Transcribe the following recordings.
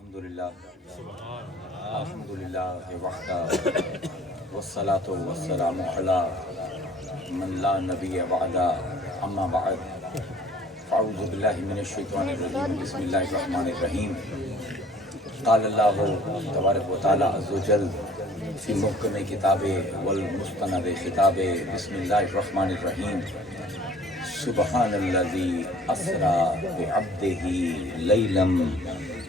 الحمدللہ وحدہ والصلاة والسلام علی من لا نبی بعدہ اما بعد فاعوذ باللہ من الشیطان الرجیم بسم اللہ الرحمن الرحیم قال اللہ تبارک و تعالی عز و جل فی محکم کتاب والمستند خطاب بسم اللہ الرحمن الرحیم سبحان الذی اسری بعبدہ لیلا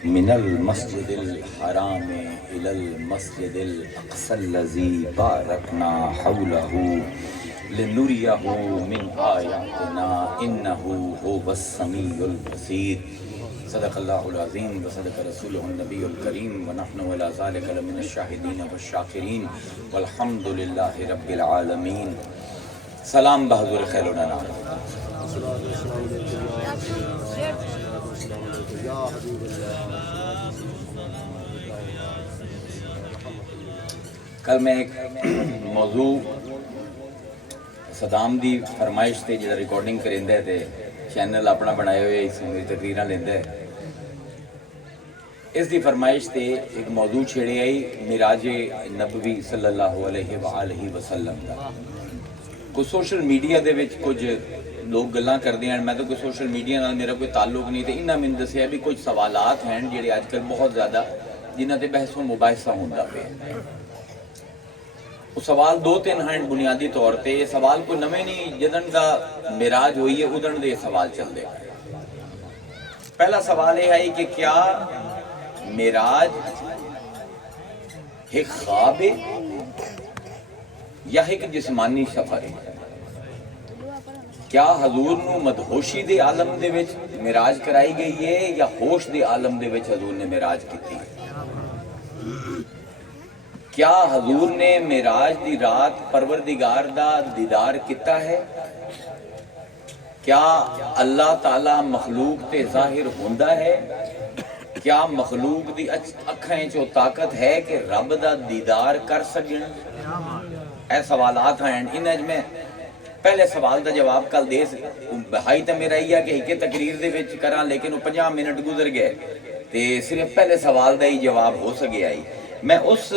من المسجد الحرام الى المسجد الاقصى الذي باركنا حوله لنريه من آياتنا انه هو السميع البصير صدق اللہ العظیم وصدق رسولہ النبی الکریم ونحن على ذلك لمن الشاہدین والشاکرین والحمد للہ رب العالمین. سلام بحضور خیر الانام. کل میں ایک موضوع صدام دی فرمائش تے جڑا ریکارڈنگ کریندے تے چینل اپنا بنائے ہوئے اس میں تقریراں لیندے اس دی فرمائش تے ایک موضوع چھیڑے آئی معراج نبوی صلی اللہ علیہ وآلہ وسلم دا. کوئی سوشل میڈیا دے وچ کچھ لوگ گلاں کردے ہیں. میں تو کوئی سوشل میڈیا نال میرا کوئی تعلق نہیں تے انہاں مین دسیا بھی کچھ سوالات ہیں جڑے اج کل بہت زیادہ جنہاں تے بحث و مباحثہ ہوندا پیا. وہ سوال دو تین ہیں بنیادی طور تے. یہ سوال کوئی نویں نہیں، جدن دا معراج ہوئی ہے ادن دے سوال چل دے. پہلا سوال یہ ہے کہ کیا معراج ایک خواب ہے یا ایک جسمانی سفر ہے؟ کیا حضور نو مدہوشی دے عالم دے وچ معراج کرائی گئی ہے یا ہوش دے عالم دے وچ حضور نے معراج کیتی ہے؟ کیا حضور نے معراج دی رات پروردگار دا دیدار کیتا ہے؟ کیا اللہ تعالی مخلوق تے ظاہر ہوندا ہے؟ کیا مخلوق دی اکھیں چو طاقت ہے کہ رب دا دیدار کر سکن؟ اے سوالات ہیں. انہاں میں پہلے سوال دا جواب کل دے بہائی تے میرا یہ کہ ایک تقریر دے وچ کراں لیکن 50 منٹ گزر گئے تے صرف پہلے سوال دا ہی جواب ہو سکیا ہی. میں اس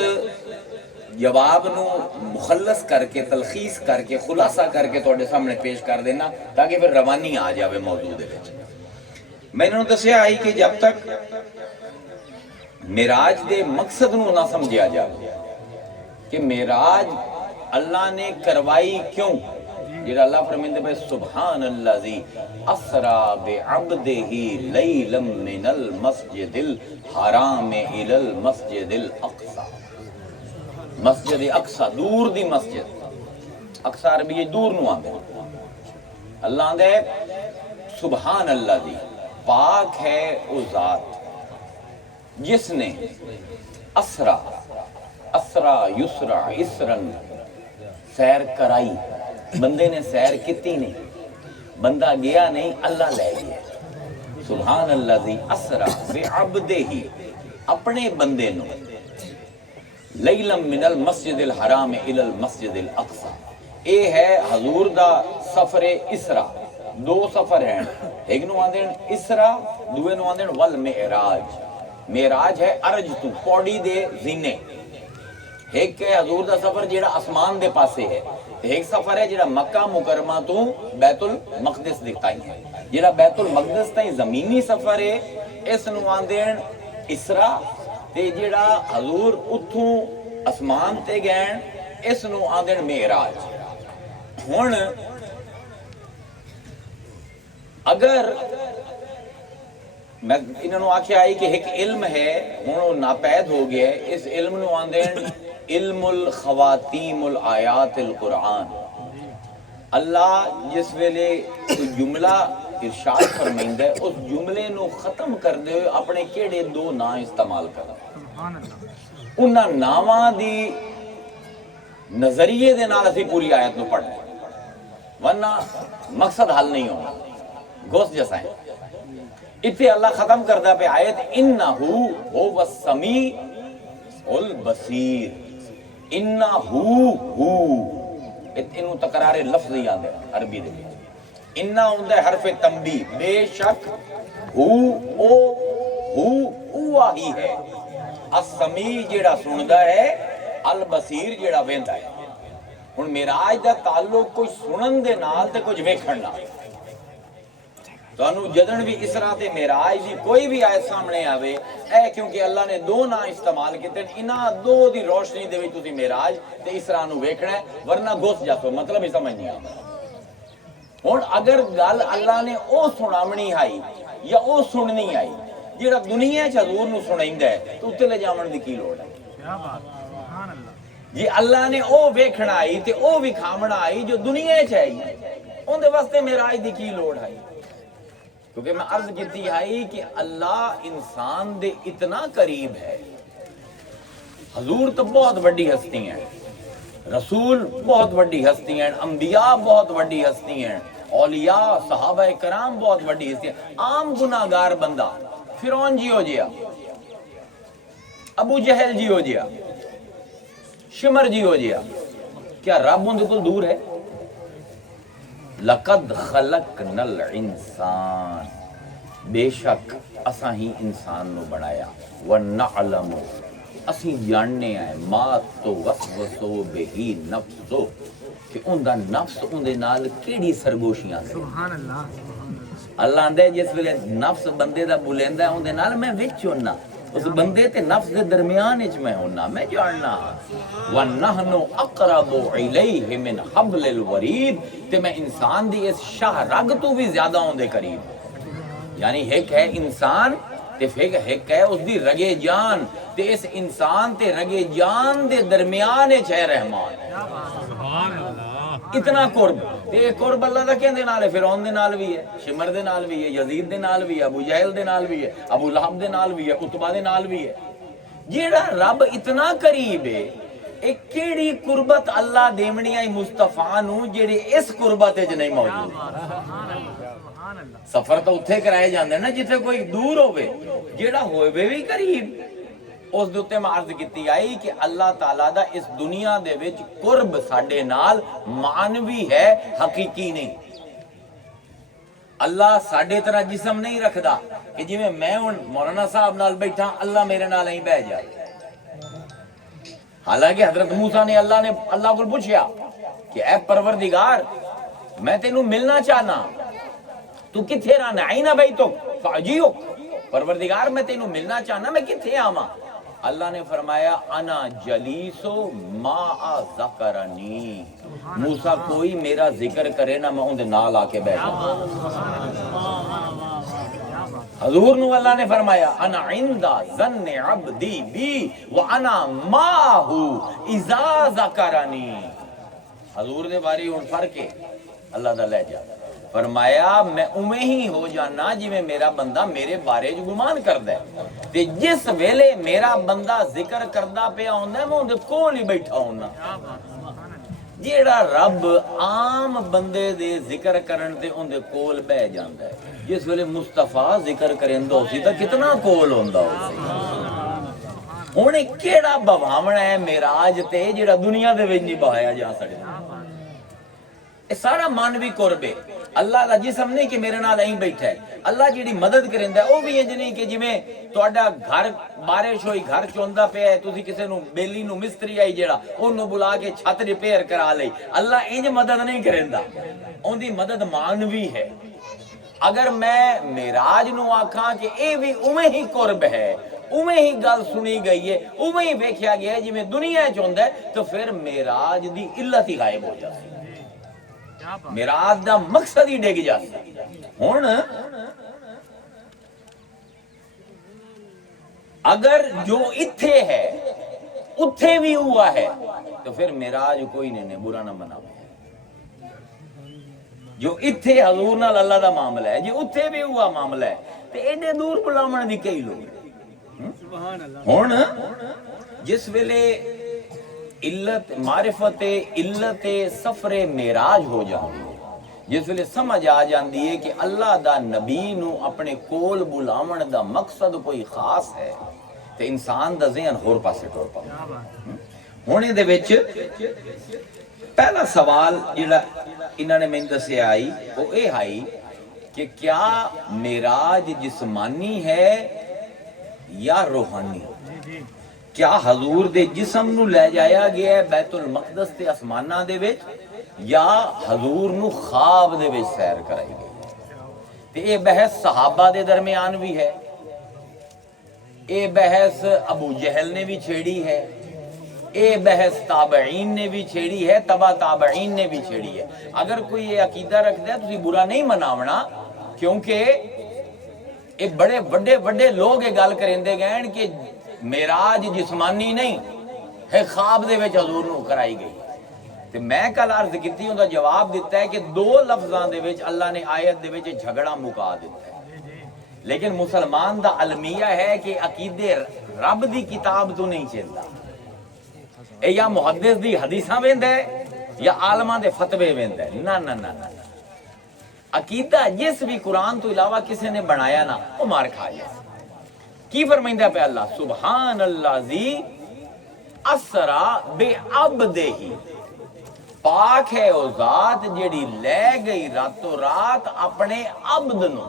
جواب نو مخلص کر کے تلخیص کر کے خلاصہ کر کے تواڈے سامنے پیش کر دینا تاکہ پھر روانی آ جاوے موضوع دے وچ. میں نے دسیا آئی کہ جب تک معراج دے مقصد نو نہ سمجھیا جائے کہ معراج اللہ نے کروائی کیوں، جڑا اللہ فرمیندے پے سبحان الذی اسری بعبدہ لیلا من المسجد الحرام الی المسجد الاقصی. مسجد اقصی دور دی مسجد، اقصی عربی دور نو آندے. اللہ دے سبحان اللہ دی پاک ہے او ذات جس نے اسرا یسرا اسرن سیر کرائی. بندے نے سیر کیتی نہیں، بندہ گیا نہیں، اللہ لے گیا. سبحان الذی اسرا بعبدہ اپنے بندے نو لیلا من المسجد الحرام الی المسجد الاقصی. اے ہے حضور دا سفر اسرا. دو سفر ہیں، ایک نو آندین اسرا، دوے نو آندین والمعراج. معراج ہے عرج تو پوڑی دے زینے. ایک ہے حضور دا سفر جیڑا آسمان دے پاسے ہے، ایک سفر ہے جیڑا مکہ مکرمہ تو بیت المقدس دکھائی ہے. جیڑا بیت المقدس تائیں زمینی سفر ہے اس نو آندین اسرا، تے جیڑا حضور اتھوں آسمان تے گئے اس نو آندین معراج. ہن اگر میں انہوں نے آکھیا آئی کہ ایک علم ہے ہوں ناپید ہو گیا ہے، اس علم نو آندین علم الخواتیم الآیات القرآن. اللہ جس ویلے کوئی جملہ ارشاد فرمائندا ہے اس جملے نو ختم کر دے ہوئے اپنے کیڑے دو نا استعمال کرنا. انہاں ناواں دی نظریے دے نال اسی پوری آیت نو پڑھنا ورنہ مقصد حل نہیں ہونا. گوس جیسا ہے اتنے اللہ ختم کردہ پہ آیت انہو هو السمیع البصیر. انہو انہوں تقرار لفظ ہی آندے عربی دے. انہا ہوندہ حرف تنبیہ، بے شک ہو ہوا ہی ہے۔ السمیع جیڑا سندا ہے، البصیر جیڑا ویندا ہے۔ ہن معراج دا تعلق کچھ سنن دے نال تے کچھ ویکھن نال۔ تانوں جدن بھی اسرا تے معراج دی کوئی بھی آیت سامنے آوے، اے کیونکہ اللہ نے دو نا استعمال کیتے، انہاں دو دی روشنی دے وچ تسی معراج تے اسرا نو ویکھنا ہے، ورنہ گھس جاسو، مطلب ہی سمجھ نہیں آتا۔ ہن اگر گل اللہ نے او سنامنی آئی یا او سننی آئی جیڑا دنیا چ حضور نو سنائندا ہے، تو اتنے لے جاون دی کی لوڑ ہے؟ کیا بات، سبحان اللہ۔ جی اللہ نے او ویکھنا آئی تے او وکھاونا آئی جو دنیا چ آئی، اون دے واسطے معراج دی کی لوڑ ہے؟ کیونکہ میں عرض کیتی آئی کہ اللہ انسان دے اتنا قریب ہے۔ حضور تو بہت بڑی ہستی ہیں، رسول بہت بڑی ہستی ہیں، انبیاء بہت بڑی ہستی ہیں، اولیاء صحابہ کرام بہت بڑی ہستی ہیں، عام گناہگار بندہ فرعون جی ہو جیا، ابو جہل جی ہو جیا، شمر جی ہو جیا، کیا رب ان کو دور ہے؟ لقد خلقنا الانسان، بے شک اساں ہی انسان نو بنایا، ونعلم اسی جاننے ہیں، ما تو وسوسو بہی نفسو، کہ ان دا نفس ان دے نال کیڑی سرگوشیاں کرے۔ سبحان اللہ۔ اللہ آندے جس ویلے نفس بندے دا بولیندا ہے ان دے نال میں وچ ہونا، اس بندے تے نفس دے درمیان وچ میں ہونا، میں جاننا۔ وَنَحْنُ أَقْرَبُ إِلَيْهِ مِنْ حَبْلِ الْوَرِيدِ، تے میں انسان دی اس شاہ رگ تو بھی زیادہ ہوں دے قریب۔ یعنی ایک ہے انسان تے پھر ایک ہے اس دی رگے جان، تے اس انسان تے رگے جان دے درمیان وچ ہے رحمان۔ سبحان اللہ۔ اتنا قرب، تے قرب اللہ دا کہندے نال ہے، فرعون دے نال بھی ہے، شمر دے نال بھی ہے، یزید دے نال بھی ہے، ابو جہل دے نال بھی ہے، ابو لہب دے نال بھی ہے، عتبہ دے نال بھی ہے۔ جیڑا رب اتنا قریب ہے، ایک کیڑی قربت اللہ دیونی آئی مصطفیٰ نو جیڑی اس قربت وچ نہیں موجود۔ سفر تو اتھے کرائے جاندے نا جتھے کوئی دور ہوئے، جیڑا ہوئے بھی قریب۔ اس دوتے میں عرض کیتی آئی کہ اللہ تعالیٰ دا اس دنیا دے وچ قرب ساڈے نال معنوی ہے، حقیقی نہیں۔ اللہ ساڈے طرح جسم نہیں رکھدا کہ جی میں ہن مولانا صاحب نال بیٹھا، اللہ میرے نال نہیں بیٹھ جائے۔ حالانکہ حضرت موسیٰ نے اللہ کو پوچھیا کہ اے پروردگار میں تینوں ملنا چاہنا، تو کتھے رہنا؟ عین بیتک فاجیک، پروردگار میں تینوں ملنا چاہنا، میں کتھے آواں؟ اللہ نے فرمایا انا جلیسو ما ذکرنی، موسیٰ کوئی میرا ذکر کرے نہ میں ان دے نال آ کے بیٹھ جاؤں۔ حضور نو اللہ نے فرمایا انا عند ظن عبدی بی وانا معہ اذا ذکرنی۔ حضور دے باری ہن فرق ہے اللہ دا لہجہ، فرمایا میں اویں ہی ہو جانا جی میں میرا بندہ میرے بارے جو گمان کردا ہے، تے جس ویلے میرا بندہ ذکر کردا پیا ہوندا ہے میں اون دے کول ہی بیٹھا ہونا۔ جیڑا رب عام بندے دے ذکر کرن تے اون دے کول بیٹھ جاندا ہے، جس ویلے مصطفیٰ ذکر کریندا ہوسی تا کتنا کول ہوندا ہوسی۔ ہن کیڑا بہاونا ہے معراج تے جیڑا دنیا دے وچ نہیں بہایا جا سکدا۔ یہ سارا مانوی قرب ہے۔ اللہ دا جسم نہیں کہ میرے نال نہیں بیٹھا ہے، اللہ جیڑی مدد کریندا ہے وہ بھی انج نہیں کہ جویں تہاڈا گھر بارش ہوئی گھر چوندا پیا ہے، تسی کسے نو بیلی نو مستری آئی جیڑا اونوں بلا کے چھت ریپیئر کرا لئی، اللہ انج مدد نہیں کریندا، اون دی مدد مانوی ہے۔ اگر میں معراج نو آکھاں کہ اے بھی اویں ہی قرب ہے، اویں ہی گل سنی گئی ہے، اویں ہی ویکھیا گیا ہے جویں دنیا وچ ہوندا ہے، تو پھر معراج دی علت ہی غائب ہو جاتی، معراج دا مقصد ہی ڈگ جاتا۔ ہن اگر جو اتھے ہے اتھے بھی ہوا ہے تو پھر معراج کوئی نہیں، برا نہ بناؤ۔ جو اتھے حضور نال اللہ دا معاملہ ہے، جو اتھے بھی ہوا معاملہ ہے تے ایڈے دور بلاون دی کئی لوگ۔ ہن جس ویلے علت معرفت علت سفر معراج ہو جاندی ہے، جس ویلے سمجھ آ جاندی ہے کہ اللہ دا نبی نو اپنے کول بلاون دا مقصد کوئی خاص ہے، تے انسان دا ذہن ہور پاسے ٹر پاؤں۔ ہن دے وچ پہلا سوال جڑا انہاں نے مینوں دسیا آئی وہ اے آئی کہ کیا معراج جسمانی ہے یا روحانی؟ کیا حضور دے جسم نو لے جایا گیا ہے بیت المقدس تے آسماناں دے وچ، یا حضور نو خواب دے وچ سیر کرائی گئی؟ تے اے بحث صحابہ دے درمیان بھی ہے، اے بحث ابو جہل نے بھی چھیڑی ہے، اے بحث تابعین نے بھی چھیڑی ہے، تبع تابعین نے بھی چھیڑی ہے۔ اگر کوئی یہ عقیدہ رکھتا ہے تو تسی برا نہیں مناونا، کیونکہ یہ بڑے بڑے بڑے لوگ یہ گل کریندے گئے کہ معراج جسمانی نہیں ہے، خواب دے وچ حضور نو کرائی گئی۔ تے میں کل عرض کیتی ہوں دا جواب دیتا ہے کہ دو لفظاں دے وچ اللہ نے آیت دے وچ جھگڑا مکا دیتا ہے، لیکن مسلمان دا المیہ ہے کہ عقیدے رب دی کتاب تو نہیں چلتا، اے یا محدث دی حدیثاں ویندا ہے یا عالماں دے فتوے ویندا ہے۔ نہ نہ نہ نہ، عقیدہ جس بھی قرآن تو علاوہ کسی نے بنایا نا وہ مار کھا جائے۔ کی فرمائندہ پہ اللہ؟ سبحان اللہ ذی اسرا بے عبدہ، پاک ہے او ذات جیڑی لے گئی راتوں رات اپنے عبد نو۔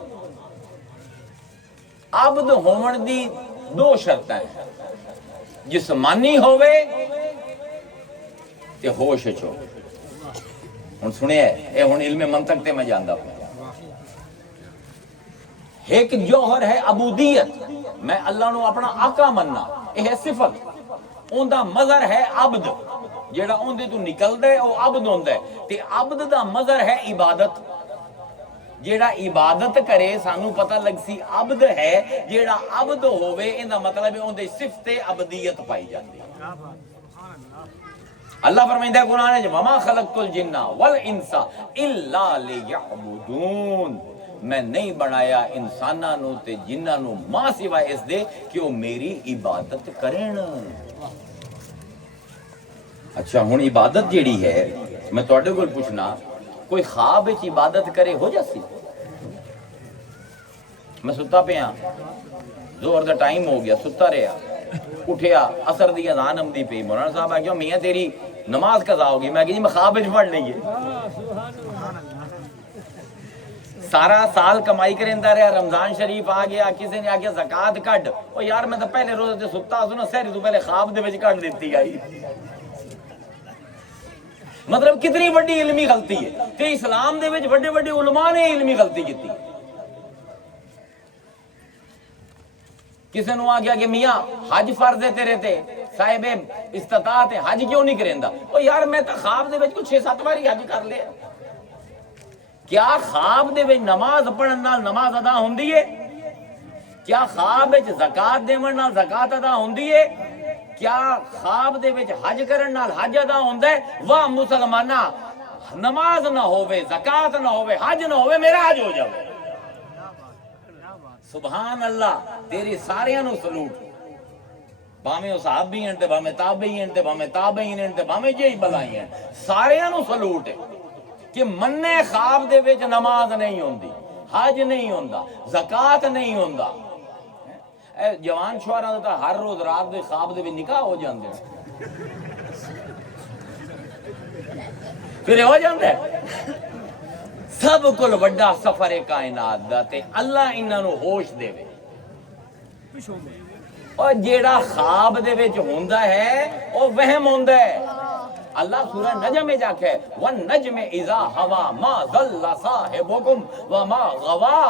عبد ہون دی دو شرطیں ہیں، جسمانی ہوئے تے ہوش چھو۔ ہن سنیا ہے اے ہن علم منطق تے میں جاندا ہوں۔ ایک جوہر ہے عبودیت، میں اللہ نو اپنا آقا مننا، یہ ہے صفت۔ اون دا مظہر ہے عبد، جیڑا اون دے تو نکلدا ہے او عبد ہوندا ہے، تے عبد دا مظہر ہے عبادت۔ جیڑا عبادت کرے سانو پتہ لگ سی عبد ہے، جیڑا عبد ہووے ان دا مطلب ہے اون دے صفت عبدیت پائی جاندی ہے۔ اللہ فرمائندہ ہے قرآن ہے وما خلقت الجن والانس الا لیعبدون، میں نہیں بنایا انساناں نو تے جناں نو ماں سوائے اس دے کہ وہ میری عبادت کرن۔ اچھا ہن عبادت جیڑی ہے میں تواڈے کول پوچھنا، کوئی خواب وچ عبادت کرے ہو جاسی؟ میں ستا پیا، زہر دا ٹائم ہو گیا، ستا رہیا، اٹھیا، عصر دی اذان آمدی پئی، مولانا صاحب آ گیا میاں تیری نماز قضا ہوگی، میں کہ جی میں خواب وچ پڑھ لئی ہے۔ سارا سال کمائی کریندا رہا، رمضان شریف آ گیا، کسی نے آگیا زکات کڈ، او یار میں تو پہلے روزے تے ستا سو نا، سحری تو پہلے خواب دے وچ کڈ دتی آئی۔ مطلب کتنی بڑی علمی غلطی ہے، تے اسلام دے وچ بڑے بڑے علماء نے علمی غلطی کیتی۔ کسی نو آ گیا کہ میاں حج فرض ہے تیرے تے، صاحب استطاعت ہے، حج کیوں نہیں کریندا؟ او یار میں تو خواب دے وچ کچھ 6-7 باری حج کر لیا۔ کیا خواب دے وچ نماز پڑھن نال نماز ادا ہوندی ہے؟ کیا خواب وچ زکات دیون نال زکات ادا ہوندی ہے؟ کیا خواب دے وچ حج کرن نال حج ادا ہوندا ہے؟ واہ مسلمانہ، نماز نہ ہووے، زکات نہ ہووے، حج نہ ہووے، میرا حج ہو جاوے۔ سبحان اللہ، تیری ساریاں نو سلوٹ، بھاویں او صحابی ہیں تے بھاویں تابعین ہیں تے بھاویں تابعین ہیں تے بھاویں جئی بلائی ہیں، ساریاں نو سلوٹ ہے کہ مننے خواب دے وچ نماز نہیں ہوندی، حج نہیں ہوندا، زکات نہیں ہوندا۔ اے جوان شوہراں دا ہر روز رات دے خواب دے وچ نکاح ہو جاندے، پھر ہو جاندے۔ سب کل وڈا سفر کائنات دا تے اللہ انہاں نو ہوش دے وے، اور جیڑا خواب دے وچ ہوندا ہے او وہم ہوندا ہے۔ اللہ سورہ نجم میں جا کے وَالنَّجْمِ إِذَا هَوَى مَا ضَلَّ صَاحِبُكُمْ وَمَا غَوَى،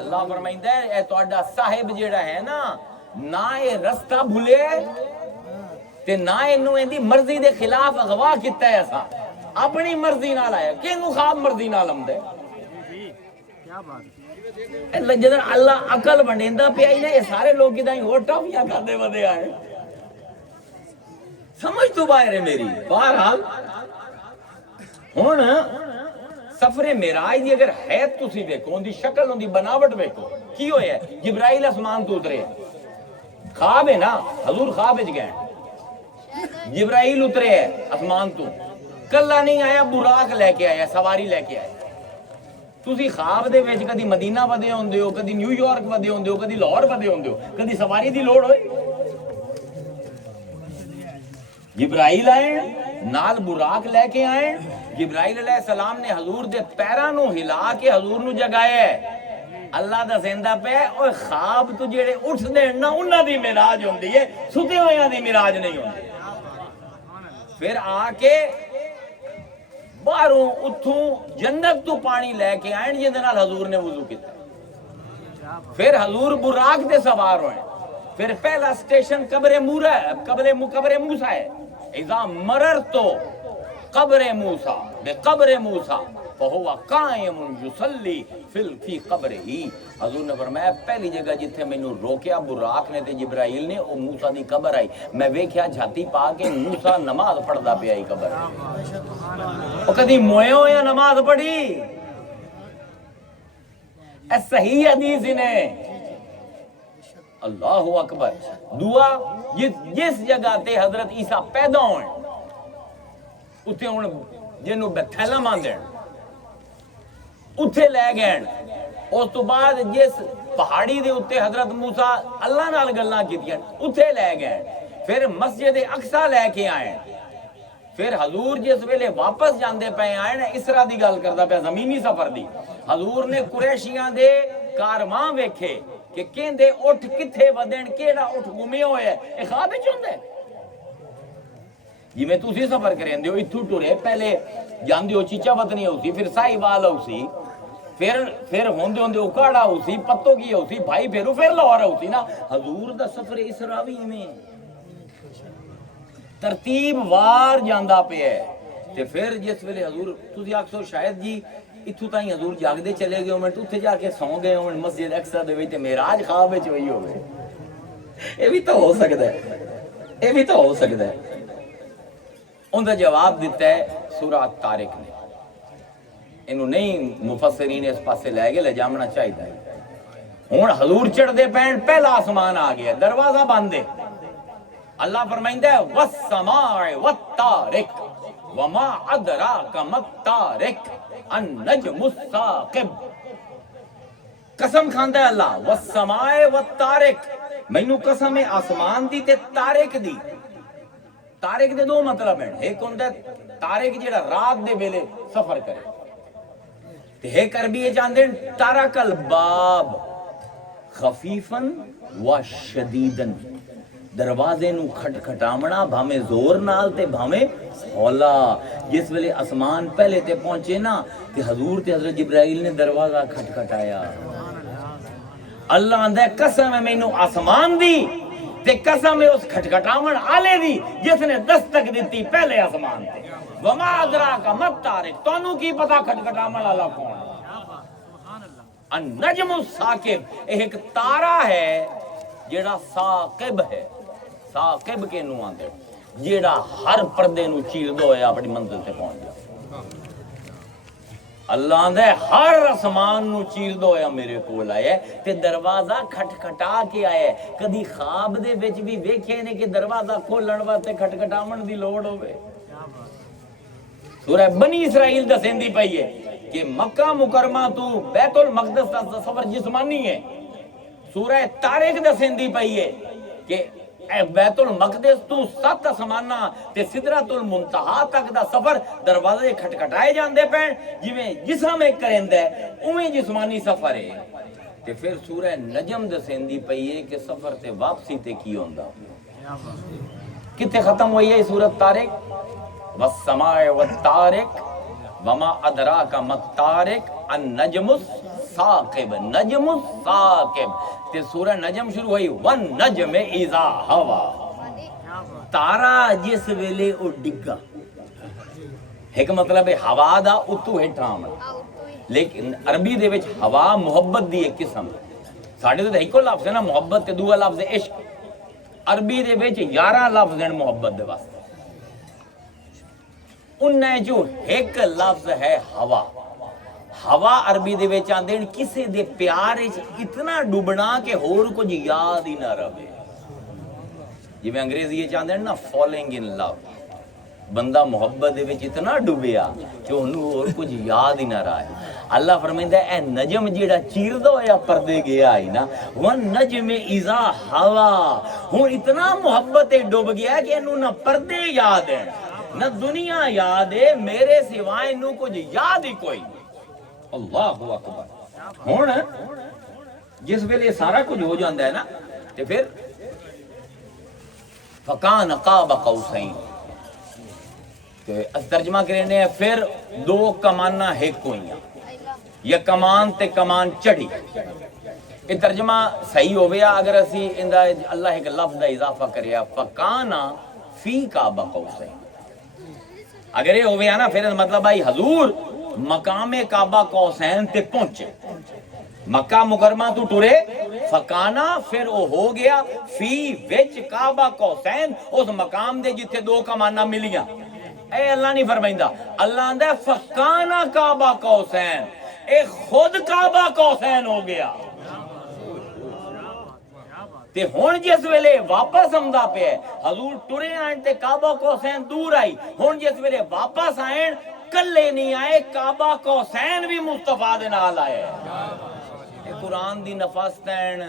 اللہ فرمائندا ہے اے تہاڈا صاحب جیڑا ہے نا، نہ اے رستہ بھولے تے نہ اینو ایندی مرضی دے خلاف اغوا کیتا ہے، اساں اپنی مرضی نال آیا، کینوں خواب مرضی نال آمدا ہے؟ کیا بات ہے، جدوں اللہ عقل بنیندا پیا ہی نا، یہ سارے لوگ کداں ہور ٹافیاں کھاندے ودے آئے، سمجھ تو باہر ہے میری۔ بہرحال ہن سفر معراج دی اگر ہے تسی ویکھو، ان دی شکل، ان دی بناوٹ ویکھو، کی ہویا ہے؟ جبرائیل آسمان تو اترے، خواب ہے نا، حضور خواب وچ گئے، جبرائیل اترے ہے آسمان تو، کلا نہیں آیا، براق لے کے آیا، سواری لے کے آیا۔ تسی خواب دے وچ کدی مدینہ ودے ہوندے ہو، کدی نیو یارک ودے ہوندے ہو، کدی لاہور ودے ہوندے ہو، کدی سواری دی لوڑ ہوئی؟ جبرائیل آئے نال براق لے کے آئے، جبرائیل علیہ السلام نے حضور دے پیراں نو ہلا کے حضور نو جگایا ہے، اللہ دسیندا پیا اوے خواب تو جڑے اٹھدے نا انہاں دی معراج ہوندی ہے، ستے ہویاں دی معراج نہیں ہوندی۔ پھر آ کے باہروں اتھوں جنت تو پانی لے کے آئیں جہدے نال حضور نے وضو کیتا، پھر حضور براق تے سوار ہوئے، پھر پہلا سٹیشن قبر موسیٰ ہے، اذا مررتو قبر موسیٰ بقبر موسیٰ فہو قائم یصلی فی قبرہی۔ حضور نے فرمایا پہلی جگہ جتھے مینوں روکیا براق نے تے جبرائیل نے، او موسیٰ دی قبر آئی، میں ویکھیا جھاتی پا کے موسیٰ نماز پڑھدا پیا ای قبر، او کدی موئے ہویا نماز پڑھی؟ اے صحیح حدیث نے، اللہ اکبر۔ دعا جس جگہ تے حضرت عیسیٰ پیدا ہوئے اتھے ہن جنوں بیتھلہم آندے اتھے لے گئے، اس تو بعد جس پہاڑی دے اتھے حضرت موسیٰ اللہ نال گلاں کیتیاں اتھے لے گئے، پھر مسجد اقصی لے کے آئے، پھر حضور جس ویلے واپس جاندے پے آئے نا، اسرا دی گل کردا پیا زمینی سفر دی، حضور نے قریشیاں دے کارواں ویکھے کہ کہندے اٹھ کتھے ودن، کیڑا اٹھ گمے ہوئے ہے، اے خواب وچ ہوندا ہے؟ جی میں تسی سفر کریندے ہو اتھوں ٹرے، پہلے جاندے ہو چیچا وطنی ہوسی، پھر سائی وال ہوسی، پھر ہوندے ہوندے اکاڑا ہوسی، پتو کی ہوسی، بھائی پھیرو پھر لاہور ہوسی نا۔ حضور دا سفر اسرا وی میں ترتیب وار جاندا پیا ہے، تے پھر جس ویلے حضور تسی آکھو شاید جی اتھوں تائیں حضور جاگدے چلے گئے ہوئے، اتھے جا کے سو گئے ہوئے مسجد اقصی دے وچ، تے معراج خواب وچ ہوئی ہوئے، اے بھی تو ہو سکدا ہے، اے بھی تو ہو سکدا ہے۔ ان کا جواب دیتا ہے سورہ طارق نے، انہوں نہیں مفسرین اس پاسے لے گئے، لے جامنا چاہیے ہوں حضور چڑھ دے پین، پہلا آسمان آ گیا، دروازہ بند ہے، اللہ فرمائندہ ہے والسماء والطارق وما ادراک ما الطارق النجم الثاقب۔ قسم کھاندا ہے اللہ، والسماء والطارق، مینوں قسم ہے آسمان دی تے طارق دی۔ طارق دے دو مطلب ہیں، ایک ہوندا ہے طارق جڑا رات دے ویلے سفر کرے، تے ایک عربی یہ جاندے طارق الباب خفیفاً و شدیداً، دروازے نو کھٹکھٹامنا بھامے زور نال تے بھامے ہولا۔ جس ویلے آسمان پہلے تے پہنچے نا تے حضور تے حضرت جبرائیل نے دروازہ کھٹکھٹایا، اللہ آندہ ہے قسم ہے مینوں آسمان دی تے قسم ہے اس کھٹکھٹاون آلے دی جس نے دستک دیتی پہلے آسمان تے، وما ادراک ما الطارق، تانوں کی پتا کھٹکھٹاون والا کون ہے؟ النجم الثاقب، ایک تارا ہے جیڑا ثاقب ہے، ثاقب کے نو آندے جیڑا ہر پردے نو چیر دو ہے اپنی منزل تے پہنچ جائے۔ اللہ آندہ ہے ہر آسمان نو چیر دو ہے میرے کول آئے تے دروازہ کھٹکھٹا کے آئے۔ کدی خواب دے وچ بھی ویکھے نے کہ دروازہ کھولن واسطے کھٹکھٹاون دی لوڑ ہوے؟ سورہ بنی اسرائیل دسیندی پئی ہے کہ مکہ مکرمہ تو بیت المقدس دا سفر جسمانی ہے۔ سورہ طارق دسیندی پئی ہے کہ بیت المقدس تو 7 آسمانہ تے سدرۃ المنتہا تک دا سفر دروازے کھٹکھٹائے جاندے پین، جویں جسم ایک کریندا ہے اویں جسمانی سفر ہے۔ تے پھر سورہ نجم دسیندی پئی ہے کہ سفر تے واپسی تے کی ہوندا، کتے ختم ہوئی ہے سورۃ طارق؟ والسماء والطارق وما ادراک ما الطارق النجم الثاقب، نجم الثاقب تے سورہ نجم شروع ہوئی والنجم اذا ہوا، تارا جس ویلے او ڈگا، ایک مطلب ہے ہوا دا اتو ہٹھا آمد، لیکن عربی دے وچ ہوا محبت دی ایک قسم، ساڑھے تے ایکو لفظ ہے نا محبت تے دوسرا لفظ ہے عشق، عربی دے وچ 11 لفظ ہیں محبت دے واسطے، انہیں جو ایک لفظ ہے ہوا، ہوا عربی دے وچ آندے کسے دے پیار وچ اتنا ڈوبنا کہ ہور کچھ یاد ہی نہ رہے، جی میں انگریزی وچ آندے نا فالنگ ان لو، بندہ محبت دے وچ اتنا ڈوبیا کہ انہوں اور کچھ یاد ہی نہ رہا ہے۔ اللہ فرمائندہ ہے اے نجم جیڑا چیردہ ہویا پردے گیا ہی نا، وَالنَّجْمِ اِذَا ہوا، ہوں اتنا محبت ڈوب گیا کہ انہوں نہ پردے یاد ہیں نہ دنیا یاد ہے، میرے سوائے انہوں کچھ یاد ہی کوئی۔ اللہ اکبر۔ ہوں جس ویلے سارا کچھ ہو جاتا ہے نا تو پھر فکان قاب قوسین ترجمہ کرنے پھر دو کمانا ایک ہوئیاں یا کمان تے کمان چڑھی. یہ ترجمہ صحیح ہو گیا اگر اسی اندہ اللہ ایک لفظ دا اضافہ کریا فکانا فی کعبہ قوسین. اگر یہ ہو گیا نا پھر مطلب بھائی حضور مقام کعبہ قوسین تے پہنچے مکہ مکرمہ تو ٹرے فکانا پھر وہ ہو گیا فی وچ کعبہ قوسین اس مقام دے جتھے دو کمانا ملیاں. اے اللہ نہیں فرمائندہ اللہ اندہ فکانا کعبہ قوسین اے خود کعبہ قوسین ہو گیا. تے ہون جس ویلے واپس آمدا پیا حضور ٹرے آئیں تے کعبہ قوسین دور آئی. ہون جس ویلے واپس آئیں کلے نہیں آئے کعبہ قوسین بھی مصطفیٰ دے نال آئے. اے قرآن دی نفاستین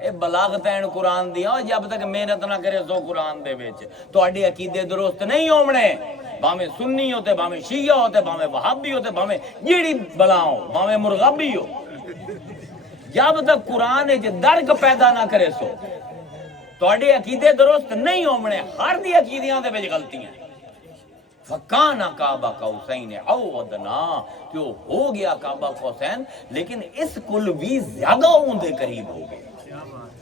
اے بلاغتین قرآن دی جب تک محنت نہ کرے سو قرآن دے وچ تہاڈے عقیدے درست نہیں ہونے. بھاویں سنی ہوتے بھاویں شیعہ ہوتے بھاویں وہابی ہوتے بھاویں جیڑی بلاؤ بھاویں مرغبی ہو جب تک قرآن درک پیدا نہ کرے سو تہاڈے عقیدے درست نہیں ہونے. ہر دی عقیدیاں دے وچ غلطیاں. فکانا کعبہ قوسین او ادنا کہ وہ ہو گیا کعبہ قوسین لیکن اس کل بھی زیادہ اون دے قریب ہو گیا.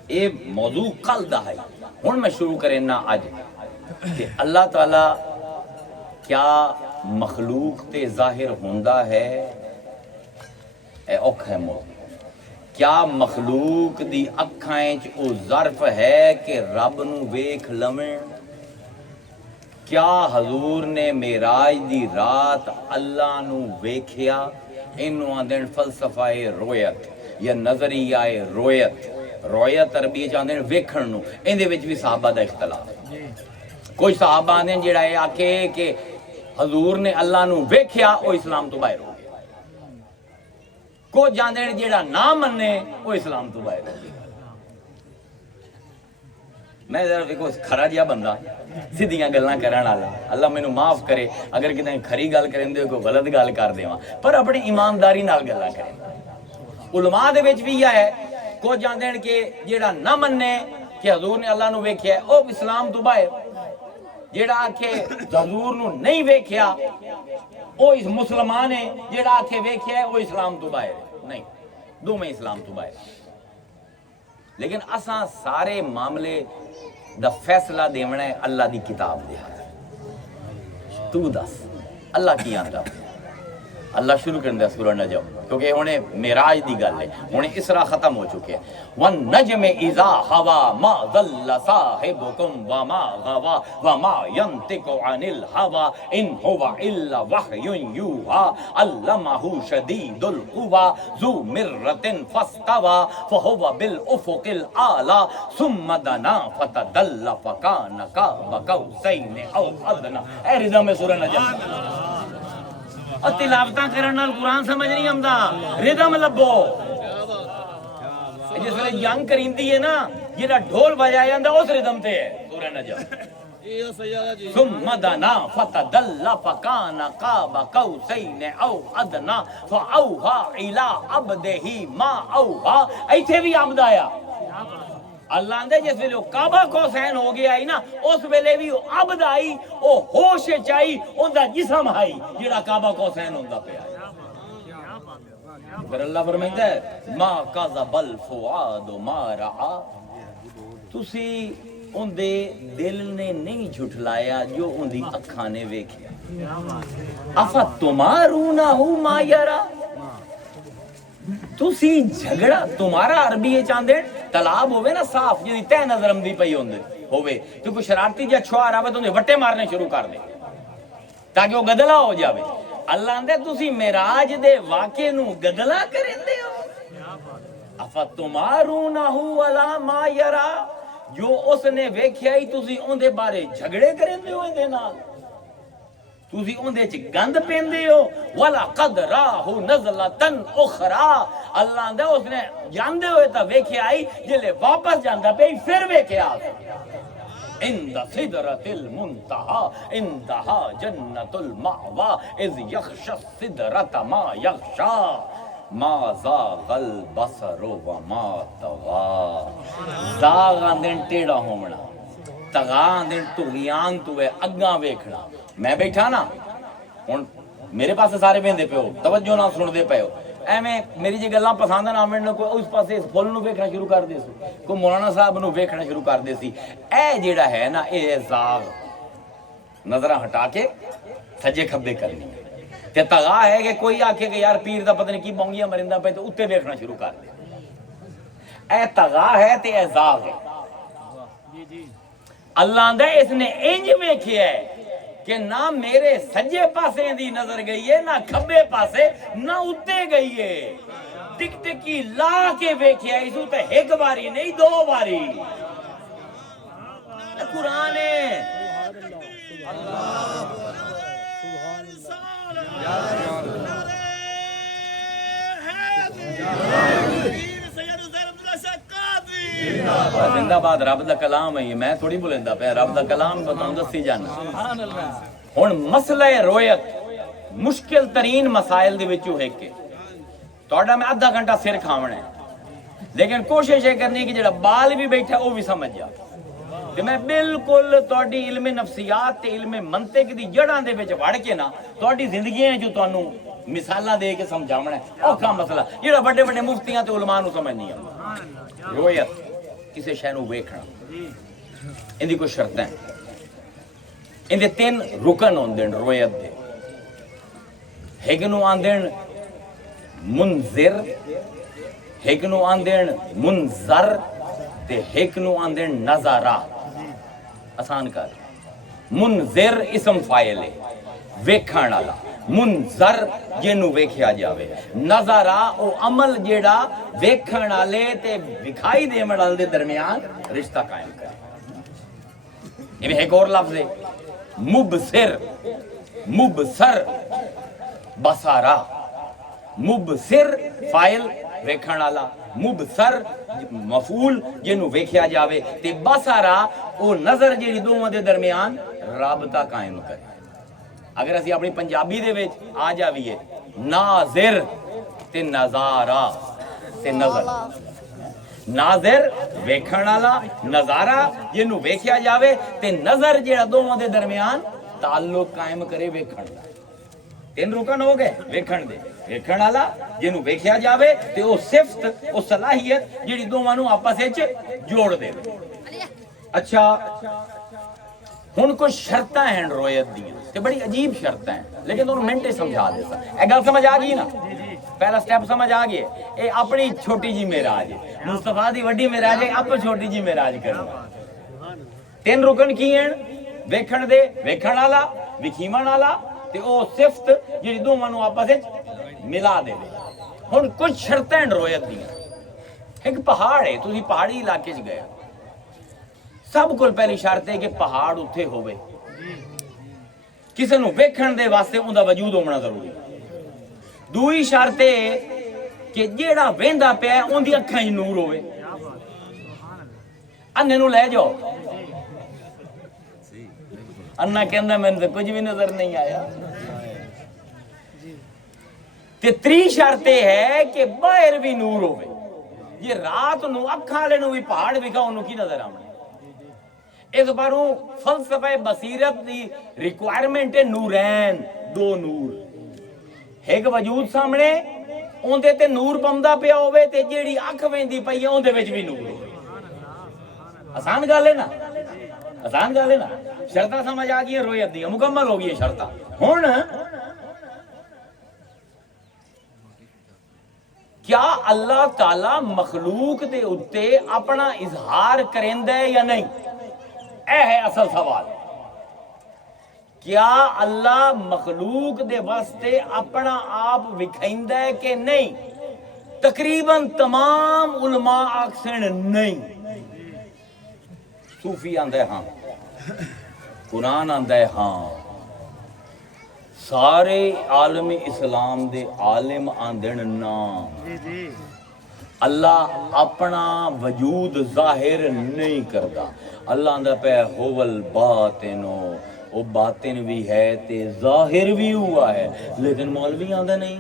یہ موضوع کل دا ہے. ہن میں شروع کرنا اج کہ اللہ تعالی کیا مخلوق تے ظاہر ہوندا ہے. اے اوکھا ہے موضوع. کیا مخلوق دی اکھائیں چ او ظرف ہے کہ رب نو ویکھ لویں. کیا حضور نے معراج دی رات اللہ نو ویکھیا. اینو آندن فلسفہ رویت یا نظریہ رویت. رویت عربی چاندن ویکھن نو این دے وچ بھی صحابہ دا اختلاف. کوئی صحابہ آندن جڑا اے آکھے کہ حضور نے اللہ نو ویکھیا او اسلام تو باہر ہو گیا. کو جاندن جڑا نہ مننے او اسلام تو باہر ہو گیا. میں ذرا دیکھو کھرا جیا بندہ سیدھیاں گلاں کرن والا اللہ مینوں معاف کرے اگر کدے کھری گل کرن دے کوئی غلط گل کر دیواں پر اپنی ایمانداری نال گلاں کرے. علماء دے وچ بھی ہے کو جاندے کہ جیڑا نہ مننے کہ حضور نے اللہ نو ویکھیا او اسلام تو باہر. جیڑا آکھے حضور نو نہیں ویکھیا او اس مسلمان ہے. جیڑا آکھے ویکھیا ہے او اسلام تو باہر نہیں. دو میں اسلام تو باہر. لیکن اساں سارے معاملے دا فیصلہ دیونا ہے اللہ دی کتاب دے ہاتھ. تو دس اللہ کی آندا. اللہ شروع کرن دے سورہ نجم کیونکہ ہونے معراج دی گل ہے. ہونے اسراء ختم ہو چکے ہیں. والنجم اذا ہوا ما ضل صاحبکم وما غوا وما ينطق عن الهوى ان هو الا وحی یوحى علمہ شدید القوى ذو مرۃ فاستوى فهو بالافق الاعلى ثم دنا فتدلى فكان قاب قوسین او ادنى. اے رضا میں سورہ نجم اور تلاوتاں کرن نال قرآن سمجھ نہیں آمدا. ردم لبو جس ویلے جنگ کریندی ہے نا جڑا ڈھول بجایا جاندا اس ردم تے ہے سورہ نجم. ثم دنا فتدلى فكان قاب قوسین او ادنى فاوحى الى عبده ما اوحى. ایتھے بھی عبد آیا اللہ اندے جس ویلے کعبہ قوسین ہو گیا ہے نا اس ویلے بھی عبد آئی او ہوش چائی اوندا جسم آئی جڑا کعبہ قوسین ہوندا پیا. پھر اللہ فرمائندا ہے ما کذب الفؤاد ما رعا. تسی اندے دل نے نہیں جھٹلایا جو اندی اکھاں نے ویکھیا. افتمارونہ ما یرا. تسی جھگڑا تمہارا عربی چاندے تلاب ہوئے نا صاف جی تہ نظر آمدی پئی ہوئے تو کوئی شرارتی جا چھوار آوے تو انہیں وٹے مارنے شروع کر دے تاکہ وہ گدلا ہو جاوے. اللہ اندے تسی معراج دے واقعے نو گدلا کریں دے ہو. افتمارونہ ولا ما یرا. جو اس نے ویکھیا ہی تسی اندے بارے جھگڑے کریں دے ہو اندے نال تسی اندے چ گند پیندے ہو. وَلَقَدْ رَاهُ نَزْلَةً أُخْرَى. اللہ اندے اس نے جاندے ہوئے تا ویکھیا آئی جلے واپس جاندہ پہ پھر ویکھیا عند سدرۃ المنتہى عندہا جنۃ المأویٰ اذ یغشی السدرۃ ما یغشی. ما زاغ البصر وما طغى. زاغ آندن ٹیڑا ہومنا، طغا آندن طغیان تو ہے اگاں ویکھنا. میں بیٹھا نا ہن میرے پاس سارے ویندے پیو، توجہ نہ سن دے پیو، ایویں میری جی گلاں پسند نہ آویں کوئی اس پاسے اس فل نو ویکھنا شروع کر دے سی، کوئی مولانا صاحب نو ویکھنا شروع کر دے سی. اے جیڑا ہے نا اے زاغ نظراں ہٹا کے سجے کھبے کرنی ہے. تے طغا ہے کہ کوئی آکھے کہ یار پیر دا پتہ نہیں کی بونگیاں مرندا پے تو اتے ویکھنا شروع کر دے. اے طغا ہے تے اے زاغ ہے. اللہ دے اس نے انج ویکھیا ہے کہ نہ میرے سجے پاسے دی نظر گئی ہے، نہ کھبے پاسے، نہ اتے گئی ہے. ٹک ٹکی لا کے ویکھیا اسو تے ایک باری نہیں دو باری. قرآن ہے. زندہ باد رب دا کلام ہے. میں تھوڑی بولندا پیا، رب دا کلام بتاؤں دسی جانا. ہن مسئلہ رویت مشکل ترین مسائل دے وچوں ہے کہ تہاڈا میں آدھا گھنٹہ سر کھاونا ہے، لیکن کوشش یہ کرنی ہے کہ جڑا بال بھی بیٹھا وہ بھی سمجھ جا. کہ میں بالکل تہاڈی علم نفسیات تے علم منطق دی جڑاں دے وچ وڑ کے نا تہاڈی زندگیاں جو تانوں مثالاں دے کے سمجھاونا ہے. اوکھا مسئلہ جڑا بڑے بڑے مفتیاں تے علماء نوں سمجھ نہیں آندا. رویت کسے شے نوں ویکھنا، ان دی کوئی شرطاں ہیں، ان دے 3 رکن ہوندے نے رویت دے. ایک نوں آندے منذر، ایک نوں آندے منظر تے ایک نوں آندے نظارہ. آسان کر. منذر اسم فاعل ہے ویکھن والا، منظر جنوں ویکھیا جاوے، نظارہ او عمل جیڑا ویکھن والے تے دکھائی دین والے دے درمیان رشتہ قائم کرے. ایویں ایک اور لفظ ہے مبصر، مبصر بصارہ. مبصر فاعل ویکھن والا، مبصر مفعول جنوں ویکھیا جاوے تے بصارہ او نظر جیڑی دوواں دے درمیان رابطہ قائم کرے. اگر اسی اپنی پنجابی دے وچ آ جاویے ناظر تے نظارہ تے نظر. ناظر ویکھن والا، نظارہ جنوں ویکھیا جاوے تے نظر جیڑا دوواں دے درمیان تعلق قائم کرے ویکھن دا. 3 رکن ہو گئے ویکھن دے. ویکھن والا جنوں ویکھیا جاوے تے او صفت او صلاحیت جیڑی دوواں نوں آپس وچ جوڑ دے. اچھا ہن کچھ شرطاں ہیں رویت دیاں تے بڑی عجیب شرطاں ہیں، لیکن تانوں منٹ سمجھا دیسا. اے گل سمجھ آ گئی نا؟ پہلا سٹیپ سمجھ آ گیا. اے اپنی چھوٹی جی معراج ہے، مصطفیٰ دی وڈی معراج ہے، آپ چھوٹی جی معراج کرنا. 3 رکن کی ہیں؟ ویکھن دے، ویکھن والا، وکھیمن والا تے او صفت جڑی دوواں نوں آپس وچ ملا دے. ہن کچھ شرطاں ہیں رویت دیاں. ایک پہاڑ ہے، تسی پہاڑی علاقے وچ گئے، سب کو پہلی شرط ہے کہ پہاڑ اتھے ہوئے. کسی نوں ویکھن دے واسطے اوندا وجود ہونا ضروری. دوئی شرط ہے کہ جیڑا ویندا پیا اون دی اکھاں وچ نور ہوئے. انے نوں لے جاؤ، انا کہندا مینوں تے کچھ بھی نظر نہیں آیا. تے 3 شرط ہے کہ باہر بھی نور ہوئے. یہ رات نو اکھاں والے نوں بھی پہاڑ وکھاؤ انہوں کی نظر آونا. اس باروں فلسفہ بصیرت دی ریکوائرمنٹ ہے نورین، 2 نور. ایک وجود سامنے اوندے تے نور پوندا پیا ہوئے تے جیڑی اکھ ویندی پئی ہے اوندے وچ بھی نور ہوئے. آسان گل ہے نا؟ آسان گل ہے نا؟ شرطاں سمجھ آ گئی رویت دی مکمل ہو گئی شرطاں. ہن کیا اللہ تعالی مخلوق دے اتے اپنا اظہار کریندا ہے یا نہیں؟ اے ہے اصل سوال. کیا اللہ مخلوق دے واسطے اپنا آپ وکھائندا ہے کہ نہیں؟ تقریباً تمام علماء آکھسن نہیں. صوفی آندا ہے ہاں، قرآن آندا ہے ہاں، سارے عالم اسلام دے عالم آندن نا. اللہ اپنا وجود ظاہر نہیں کرتا. اللہ آندا پہ ہوول باطنو، وہ باطن بھی ہے تے ظاہر بھی ہوا ہے، لیکن مولوی آندا نہیں.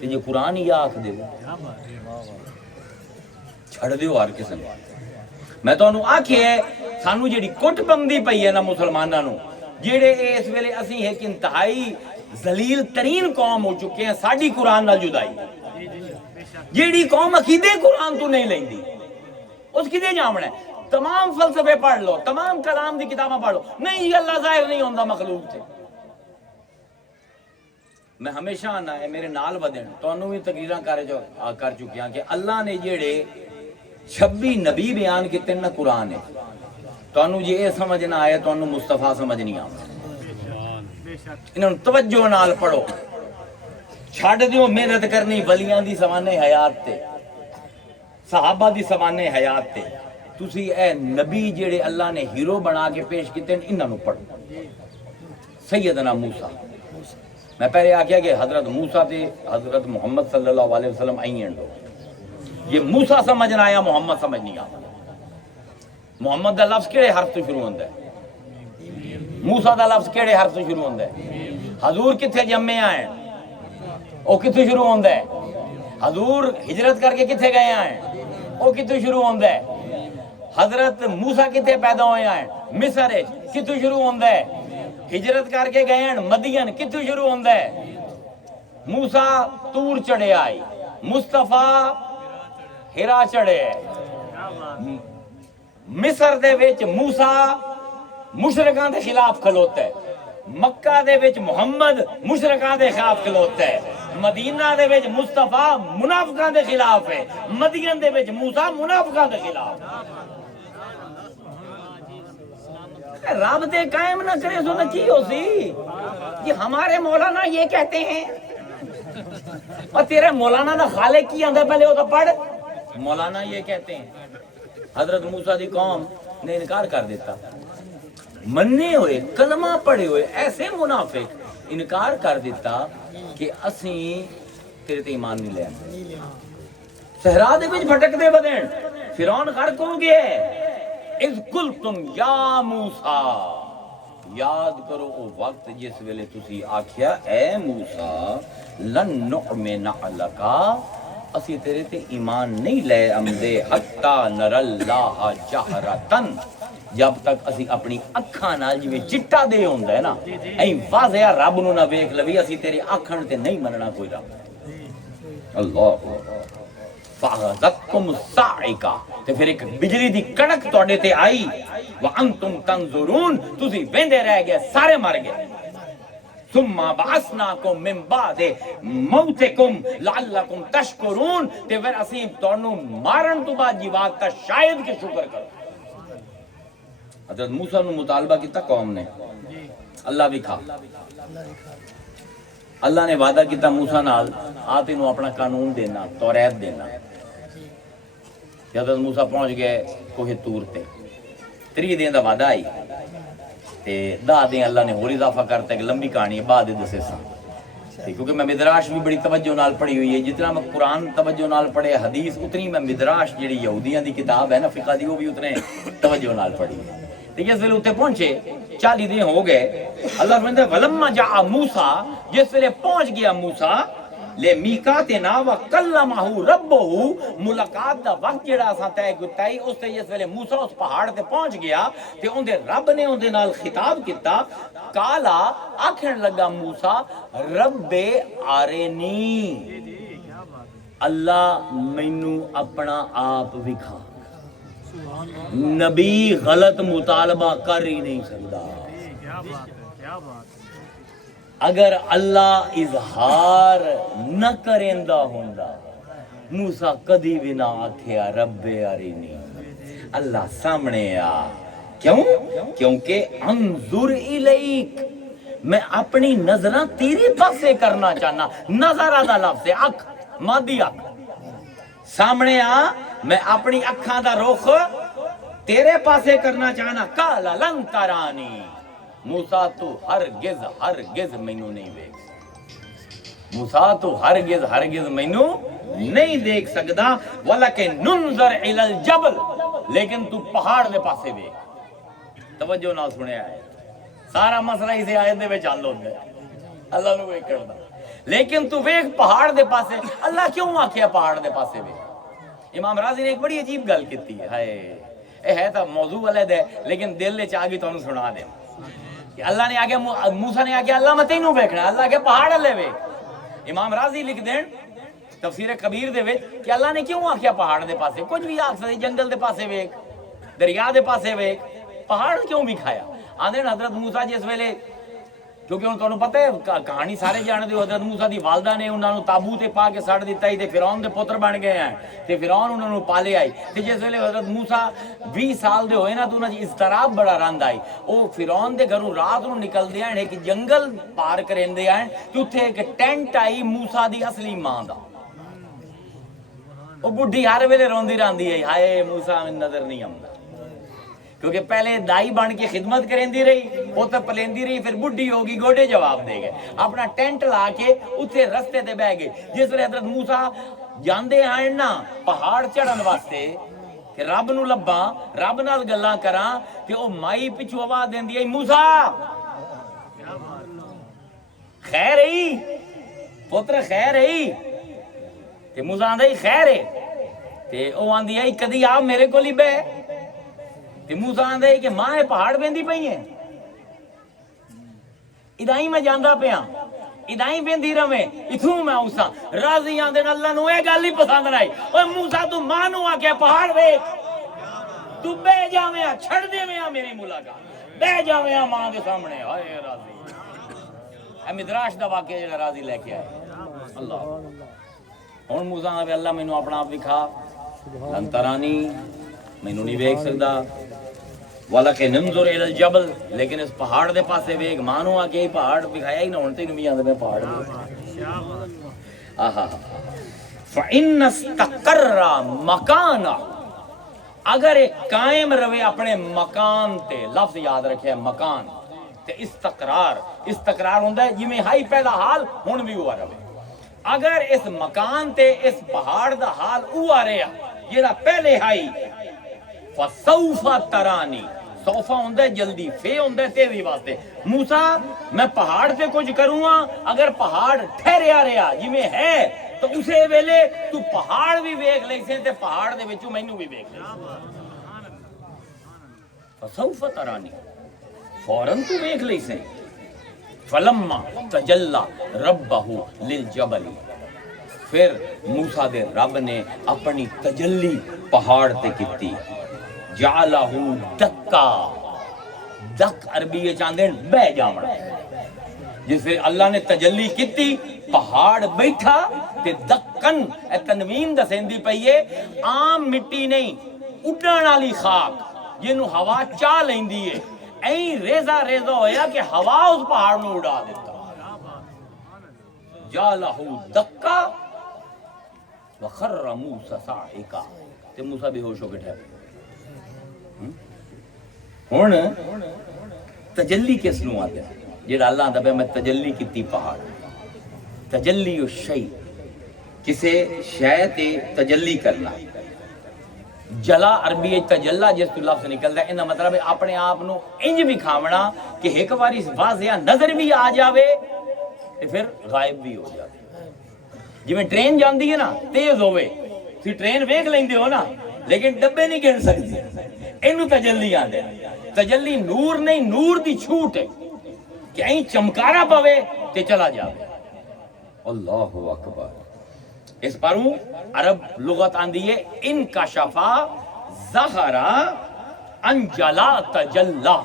تے جے قرآن ہی آکھ دے چھڑ دیو ہر قسم میں تانوں آکھیا سانو جیڑی کٹ بندی پئی ہے نا مسلماناں نو جیڑے اس ویلے اسی ایک انتہائی ذلیل ترین قوم ہو چکے ہیں ساڈی قرآن نال جدائی جیڑی قوم عقیدے قرآن تو نہیں لیندی اس کدے جامنا ہے تمام فلسفے پڑھ لو تمام کلام دی کتاباں پڑھ لو نہیں یہ اللہ ظاہر نہیں ہوندا مخلوق سے میں ہمیشہ آنا ہے میرے نال ودن تانوں بھی تقریراں کر چکیاں کہ اللہ نے جیڑے 26 نبی بیان کیتے نا قرآن ہے تانوں جے اے سمجھ نہ آئے تانوں مصطفیٰ سمجھ نہیں آوندا انہاں توجہ نال پڑھو چھڑ دیو محنت کرنی ولیاں دی سوانے حیات تے صحابہ دی سوانے حیات تے تسی اے نبی جیڑے اللہ نے ہیرو بنا کے پیش کیتے انہاں نو پڑھو سیدنا موسیٰ میں پہلے آکھیا کہ حضرت موسیٰ تے حضرت محمد صلی اللہ علیہ وسلم آئین دو یہ موسیٰ سمجھ نہ آیا محمد سمجھ نہیں آیا محمد دا لفظ کیڑے حرف تو شروع ہوندہ ہے موسیٰ دا لفظ کیڑے حرف تو شروع ہوندہ ہے حضور کتھے جمعے آئیں او کتھے شروع ہوندہ ہے حضور ہجرت کر کے کتھے گئے آئیں او کتھے شروع ہوندہ ہے حضرت موسیٰ کتھے پیدا ہوئے آئیں مصر کتھے شروع ہوندہ ہے ہجرت کر کے گئے ہیں مدین کتھے شروع ہوندہ ہے موسیٰ طور چڑھے آئی مصطفیٰ ہرا چڑھے مصر دے وچ موسیٰ مشرکان دے خلاف کھلوتا ہے مکہ دے وچ محمد مشرکان دے خلاف کھلوتا ہے مدینہ دے وچ مصطفیٰ منافقان دے خلاف ہے مدین دے وچ موسیٰ منافقان دے خلاف رابطے قائم نہ کرے سو نہ کی ہو سی یہ ہمارے مولانا یہ کہتے ہیں اور تیرے مولانا دا خالق کی اندر پہلے ہوتا پڑھ مولانا یہ کہتے ہیں حضرت موسیٰ دی قوم نے انکار کر دیتا مننے ہوئے کلمہ پڑھے ہوئے ایسے منافق انکار کر دیتا کہ اسیں تیرے تے ایمان نہیں لے صحرا دے وچ بھٹک دے بدن فرعون غرق ہو گئے اذ قلتم یا موسیٰ یاد کرو او وقت جس ویلے تسی آکھیا اے موسیٰ لن نؤمن لکا اسی تیرے تے ایمان نہیں لے امدے حتی نر اللہ جہرتن جب تک اسی اپنی اکھاں نال جویں چٹا دے ہوندا ہے نا ایں واضح رب نو نہ ویکھ لوی اسی تیرے آکھن تے نہیں مننا کوئی رب اللہ فَأَخَذَتْكُمُ الصَّاعِقَةُ تے پھر ایک بجلی دی کڑک تواڈے تے آئی وَأَنْتُمْ تَنْظُرُونَ تسی ویندے رہ گئے سارے مر گئے ثُمَّ بَعَثْنَاكُمْ مِنْ بَعْدِ مَوْتِكُمْ لَعَلَّكُمْ تَشْكُرُونَ تے پھر اسی تانوں مارن تو بعد جیوات تا شاید کہ شکر کرو حضرت موسیٰ نے مطالبہ کیتا قوم نے اللہ بھی کھا اللہ نے وعدہ کیتا موسیٰ نال آتے نو اپنا قانون دینا توریت دینا حضرت موسیٰ پہنچ گئے کوہ طور تے 3 دن دا وعدہ آئی تے 10 دن اللہ نے اور اضافہ کرتا ہے کہ لمبی کہانی ہے بعد دسے سا کیونکہ میں مدراش بھی بڑی توجہ نال پڑھی ہوئی ہے جتنا میں قرآن توجہ نال پڑھے حدیث اتنی میں مدراش جڑی یہودیاں دی کتاب ہے نا فقہ دی وہ بھی اتنے توجہ نال پڑھی ہے ٹھیک ہے اس ویلے اتنے پہنچے 40 دن ہو گئے اللہ فرماتا ہے ولما جاء موسیٰ جس ویلے پہنچ گیا موسیٰ لے میقاتنا وکلمہ ربہ ملاقات دا وقت جڑا اساں طے کیتا ہے اس تے جس ویلے موسیٰ اس پہاڑ تے پہنچ گیا تے اون دے رب نے اون دے نال خطاب کیتا کالا آکھن لگا موسیٰ رب آرینی اللہ مینوں اپنا آپ وکھا نبی غلط مطالبہ کر ہی نہیں سکتا اگر اللہ اظہار نہ کریندا ہوندا موسیٰ کدی بھی نہ آکھیا رب ارینی اللہ سامنے آ کیوں کیونکہ انظر الیک میں اپنی نظراں تیری پاسے کرنا چاہنا نظر دا لفظ ہے اکھ مادی اکھ سامنے آ میں اپنی اکھاں دا رخ تیرے پاسے کرنا چاہنا کالا لن ترانی موسیٰ تو ہرگز مینوں نہیں دیکھ موسیٰ تو ہرگز مینوں نہیں دیکھ سکدا ولکن ننظر الی الجبل لیکن تو پہاڑ دے پاسے دیکھ توجہ نال سنیا ہے سارا مسئلہ اسے آیت دے وچ حل ہوندا ہے اللہ نو ایک کردا لیکن تو ویکھ پہاڑ دے پاسے اللہ کیوں آکھیا پہاڑ دے پاسے ویکھ؟ امام راضی نے ایک بڑی عجیب گل کیتی ہے، ہائے اے ہے تا موضوع علیحدہ ہے لیکن دل وچ آ گئی تانوں سنا دے کہ اللہ نے آگے موسیٰ نے آگے اللہ میں تینوں ویکھنا، اللہ کے پہاڑ لے ویکھ۔ امام راضی لکھ دین تفسیر کبیر دے وچ کہ اللہ نے کیوں آکھیا پہاڑ دے پاسے، کچھ بھی آکھ سکدے، جنگل دے پاسے ویکھ، دریا دے پاسے ویکھ، پہاڑ کیوں بھی کھایا؟ آندے حضرت موسیٰ جس ویلے، کیونکہ انہوں تانوں پتہ ہے کہانی سارے جان دے، حضرت موسیٰ دی والدہ نے انہاں نوں تابوت پا کے سڑ دتا ہی تے فرعون دے پتر بن گئے ہیں تے فرعون انہاں نوں پالے آئی تے جس ویلے حضرت موسیٰ 20 سال دے ہوئے نا تو انہاں دی اضطراب بڑا رند آئی، او فرعون دے گھروں رات نوں نکلدے ہیں ایک جنگل پار کریندے ہیں تے اوتھے ایک ٹینٹ آئی موسیٰ دی اصلی ماں دا، او بڈھی ہر ویلے روندی راندی ہے، ہائے موسیٰ میں نظر نہیں آوندا، کیونکہ پہلے دائی بن کے خدمت کریندی رہی، وہ تو پلیندی رہی، پھر بڈھی ہوگی گوڑے جواب دے گئے، اپنا ٹینٹ لا کے اتھے رستے تے بہ گئے۔ جس ویلے حضرت موسیٰ جاندے ہیں نا پہاڑ چڑھن واسطے کہ رب نو لباں، رب نال گلاں کراں تے او مائی پچھو آواز دیندی ہے موسیٰ خیر ہے پتر خیر ہے تے موسیٰ آندا خیر ہے تے او آندی ہے کدی آپ میرے کول ہی بہ تے موسیٰ آندا ہے کہ ماں اے پہاڑ ویندی پئی ہے ادائی میں جاندا پیاں ادائی ویندی رہے اتھوں میں اوساں راضی آندے اللہ نو اے گل ہی پسند نہیں، اوے موسیٰ تو ماں نو آ کے پہاڑ ویکھ تو بہ جاویں چھڑ دیویں میری ملاقات بہ جاویں ماں دے سامنے، ہائے راضی اے مدراش دا واقعہ جڑا راضی لے کے آئے اللہ۔ ہن موسیٰ آندے اللہ مینوں اپنا آپ دکھا، لن ترانی مینوں نہیں ویکھ سکدا، وَلَكِنْ انظُرْ إِلَى الْجَبَلِ لیکن اس پہاڑ دے پاسے ویکھ، مانو آ کے پہاڑ دکھایا ہی نہ ہن تینوں بھی آندے میں پہاڑ آہا فَإِنَّ اسْتَقَرَّ مَكَانًا اگر ایک قائم روے اپنے مکان تے، لفظ یاد رکھے مکان تے استقرار ہوندہ ہے جی میں ہائی پہلا حال ہن بھی ہوا روے، اگر اس مکان تے اس پہاڑ دا حال ہوا رہا جیڑا پہلے ہائی فَسَوْفَ تَرَانِي سوفا ہوندہ ہے جلدی، فے ہوندہ ہے تیزی واسطے، موسیٰ میں پہاڑ پہ کچھ کروں گا اگر پہاڑ ٹھہریا رہا جی میں ہے تو اسے ویلے تو پہاڑ بھی ویکھ لے سے تے پہاڑ دے وچوں مینوں بھی ویکھ لے فَسَوْفَ تَرَانِي فوراً تو ویکھ لے سے فَلَمَّا تَجَلَّى رَبَّهُ لِلْجَبَلِ پھر موسیٰ دے رب نے اپنی تجلی پہاڑ تے کیتی، جعلہ دکا، دک عربی چاندے بہ جاونا، جس سے اللہ نے تجلی کیتی پہاڑ بیٹھا تے دکن اے تنوین دسیندی پئیے عام مٹی نہیں اڈن والی خاک جنوں ہوا چاہ لیندی ہے، این ریزہ ہویا کہ ہوا اس پہاڑ نو اڑا دیتا، جعلہ دکا وخر موسیٰ صاعقا تے موسیٰ بے ہوش ہو کے ٹھہرے۔ ہن تجلی کس نو آتے ہیں جیڑا اللہ آندا پیا میں تجلی کیتی پہاڑ، تجلی الشیء کسے شے تے تجلی کرنا، جلا عربی تجلا جس تو لفظ نکلدا ہے، اندا مطلب ہے اپنے آپ نو انج بھی کھاونا کہ ایک باری واضح نظر بھی آ جاوے تے پھر غائب بھی ہو جاوے۔ جی میں ٹرین جاندی ہے نا تیز ہوئے تھی ٹرین ویکھ لیندے ہو نا لیکن ڈبے نہیں گن سکتی، اینو تجلی آندے، تجلی نور نہیں نور دی چھوٹ ہے کہ این چمکارا پوے تے چلا جاوے۔ اللہ اکبر، اس پروں عرب لغت آندی ہے انکشفا ظہرا انجلا تجلا،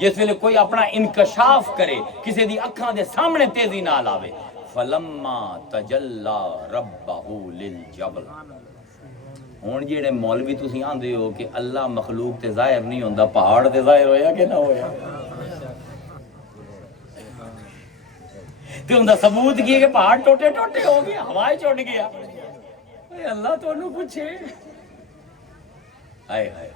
جس ویلے کوئی اپنا انکشاف کرے کسی دی اکھاں دے سامنے تیزی نال آوے، فلما تجلا ربہ للجبل۔ ہن جڑے مولوی تسی آندے ہو کہ اللہ مخلوق تے ظاہر نہیں ہوندا، پہاڑ تے ظاہر ہویا کہ نہ ہویا؟ تے اوندا ثبوت کی ہے کہ پہاڑ ٹوٹے ٹوٹے ہو گیا، ہوائیں چڑ گیا، اے اللہ تو انہوں پوچھے۔ آئے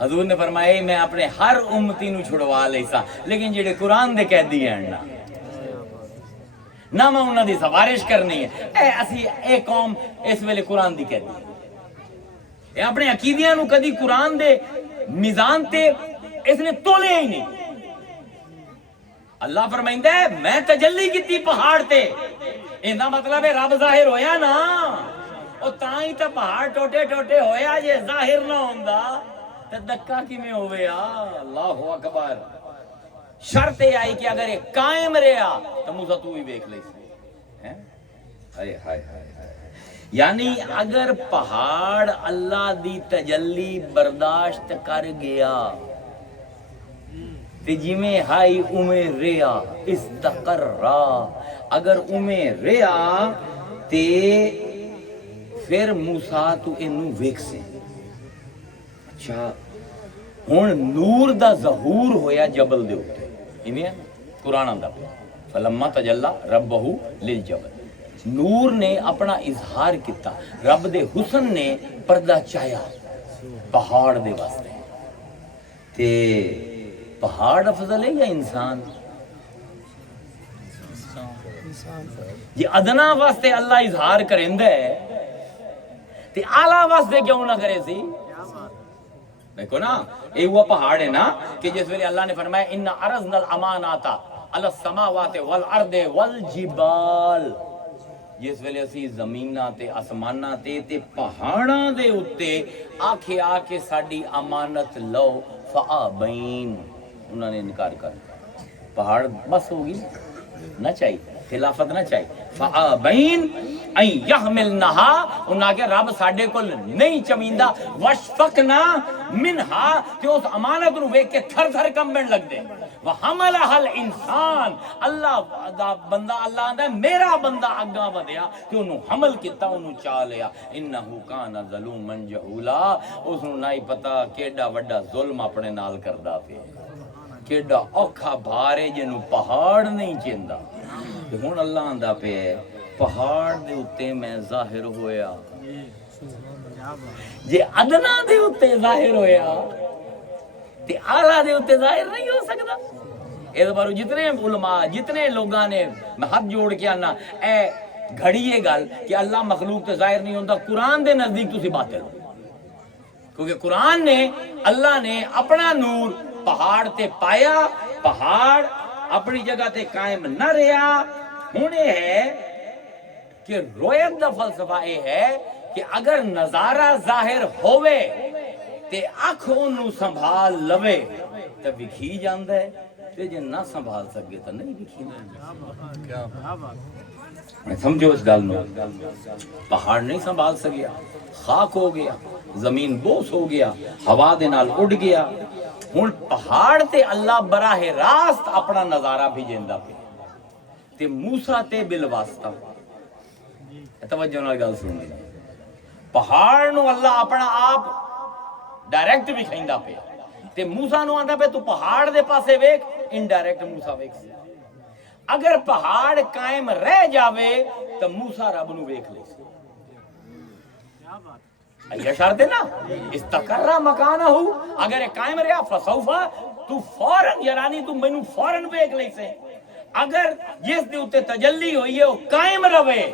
حضور نے فرمایا میں اپنے ہر امتی نو چھڑوا لیسا لیکن جڑے قرآن دے قیدی ہیں نہ میں انہاں دی سفارش کرنی ہے، اے اسی اے قوم اس ویلے قرآن دی قیدی اے اپنے عقیدیاں نو کدی قرآن دے میزان تے اس نے تولے ہی نہیں۔ اللہ فرمائندا ہے میں تجلی کیتی پہاڑ تے، ایندا مطلب ہے رب ظاہر ہویا نا، او تاں ہی تے پہاڑ ٹوٹے ٹوٹے ہویا، جے ظاہر نہ ہوندا تے دکا کیویں ہوے؟ اللہ اکبر۔ شرط یہ آئی کہ اگر یہ قائم رہا تو موسیٰ تو ہی دیکھ لے سی۔ ہائے ہائے ہائے، یعنی اگر پہاڑ اللہ دی تجلی برداشت کر گیا تے جی میں ہائی امیں ریا استقرا، اگر امیں ریا تے پھر موسیٰ تو انہوں ویک سے۔ اچھا ہون نور دا ظہور ہویا جبل دے ہوتے، انہیں قرآن آندہ پہ فلما تجلی ربہ للجبل، نور نے اپنا اظہار کیتا، رب دے حسن نے پردہ چایا پہاڑ دے واسطے۔ تے پہاڑ افضل ہے یا انسان؟ یہ ادنا واسطے اللہ اظہار کرندہ ہے تے اعلیٰ واسطے کیوں نہ کرے سی؟ دیکھو نا، یہ وہ پہاڑ ہے نا کہ جس ویلے اللہ نے فرمایا اِنَّا عَرَضْنَا الْأَمَانَاتَ عَلَى السَّمَاوَاتِ وَالْأَرْضِ وَالْجِبَالِ، جس ویلے اسی زمیناں تے آسماناں تے پہاڑاں دے اتے آکھے آکے ساڈی امانت لو فَآبَئِن، انہوں نے انکار کر، پہاڑ بس ہوگی نہ چاہیے، خلافت نہ چاہیے، فَآبَئِن اَن يَحْمِلْنَهَا، انہاں کہ رب ساڈے کول نہیں چمیندہ، وَشْفَقْنَا مِنْهَا، کہ اس امانت نو ویکھ کے تھر تھر کمبن لگ دے، وَحَمَلَهَا الْإِنسان، اللہ دا بندہ، اللہ آندہ ہے میرا بندہ اگاں ودیا کہ انہوں حمل کیتا، انہوں چا لیا، اِنَّهُ كَانَ ظَلُومًا جَهُولًا، اس نو نہیں پتا کیڈا وڈا ظلم اپنے نال کردا پیا، کیڈا اوکھا بھارے جنوں پہاڑ نہیں چیندا۔ کہ ہن اللہ آندا پہ پہاڑ دے اتے میں ظاہر ہویا، جے ادنا دے اتے ظاہر ہویا تے اعلیٰ دے اتے ظاہر نہیں ہو سکتا۔ اس بارو جتنے علماء جتنے لوگاں نے میں ہاتھ جوڑ کے آنا اے گھڑی یہ گل کہ اللہ مخلوق تے ظاہر نہیں ہوتا، قرآن دے نزدیک تسی باطل ہو، کیونکہ قرآن نے اللہ نے اپنا نور پہاڑ تے پایا، پہاڑ اپنی جگہ تے قائم نہ رہا۔ ہونے ہے کہ رویت دا فلسفہ یہ ہے کہ اگر نظارہ ظاہر ہوئے تے اکھ انہوں سنبھال لوے تو وکھی جاندہ ہے، تے جے نہ سنبھال سکے تو نہیں وکھی جاندہ۔ میں سمجھو اس گل نو، پہاڑ نہیں سنبھال سکیا، خاک ہو گیا، زمین بوس ہو گیا، ہوا دے نال اڑ گیا۔ ہن پہاڑ تے اللہ براہ راست اپنا نظارہ بھی جیندہ پہ تے موسیٰ تے بالواسطہ، توجہ نال گل سنیں، پہاڑ نو اللہ اپنا آپ ڈائریکٹ بھی کھیندا پہ تے موسیٰ نو آندا پہ تو پہاڑ دے پاسے ویکھ، انڈائریکٹ موسیٰ ویکھ سی۔ اگر پہاڑ قائم رہ جاوے تو موسیٰ رب نو ویکھ لے سی۔ یہ شرط ہے نا، استقرہ مکانہ ہو، اگر یہ قائم رہا فسوفا، تو فوراں یرانی تو مینوں فوراں ویکھ لے سے۔ اگر جس دے اتے تجلی ہوئی ہے وہ قائم رہے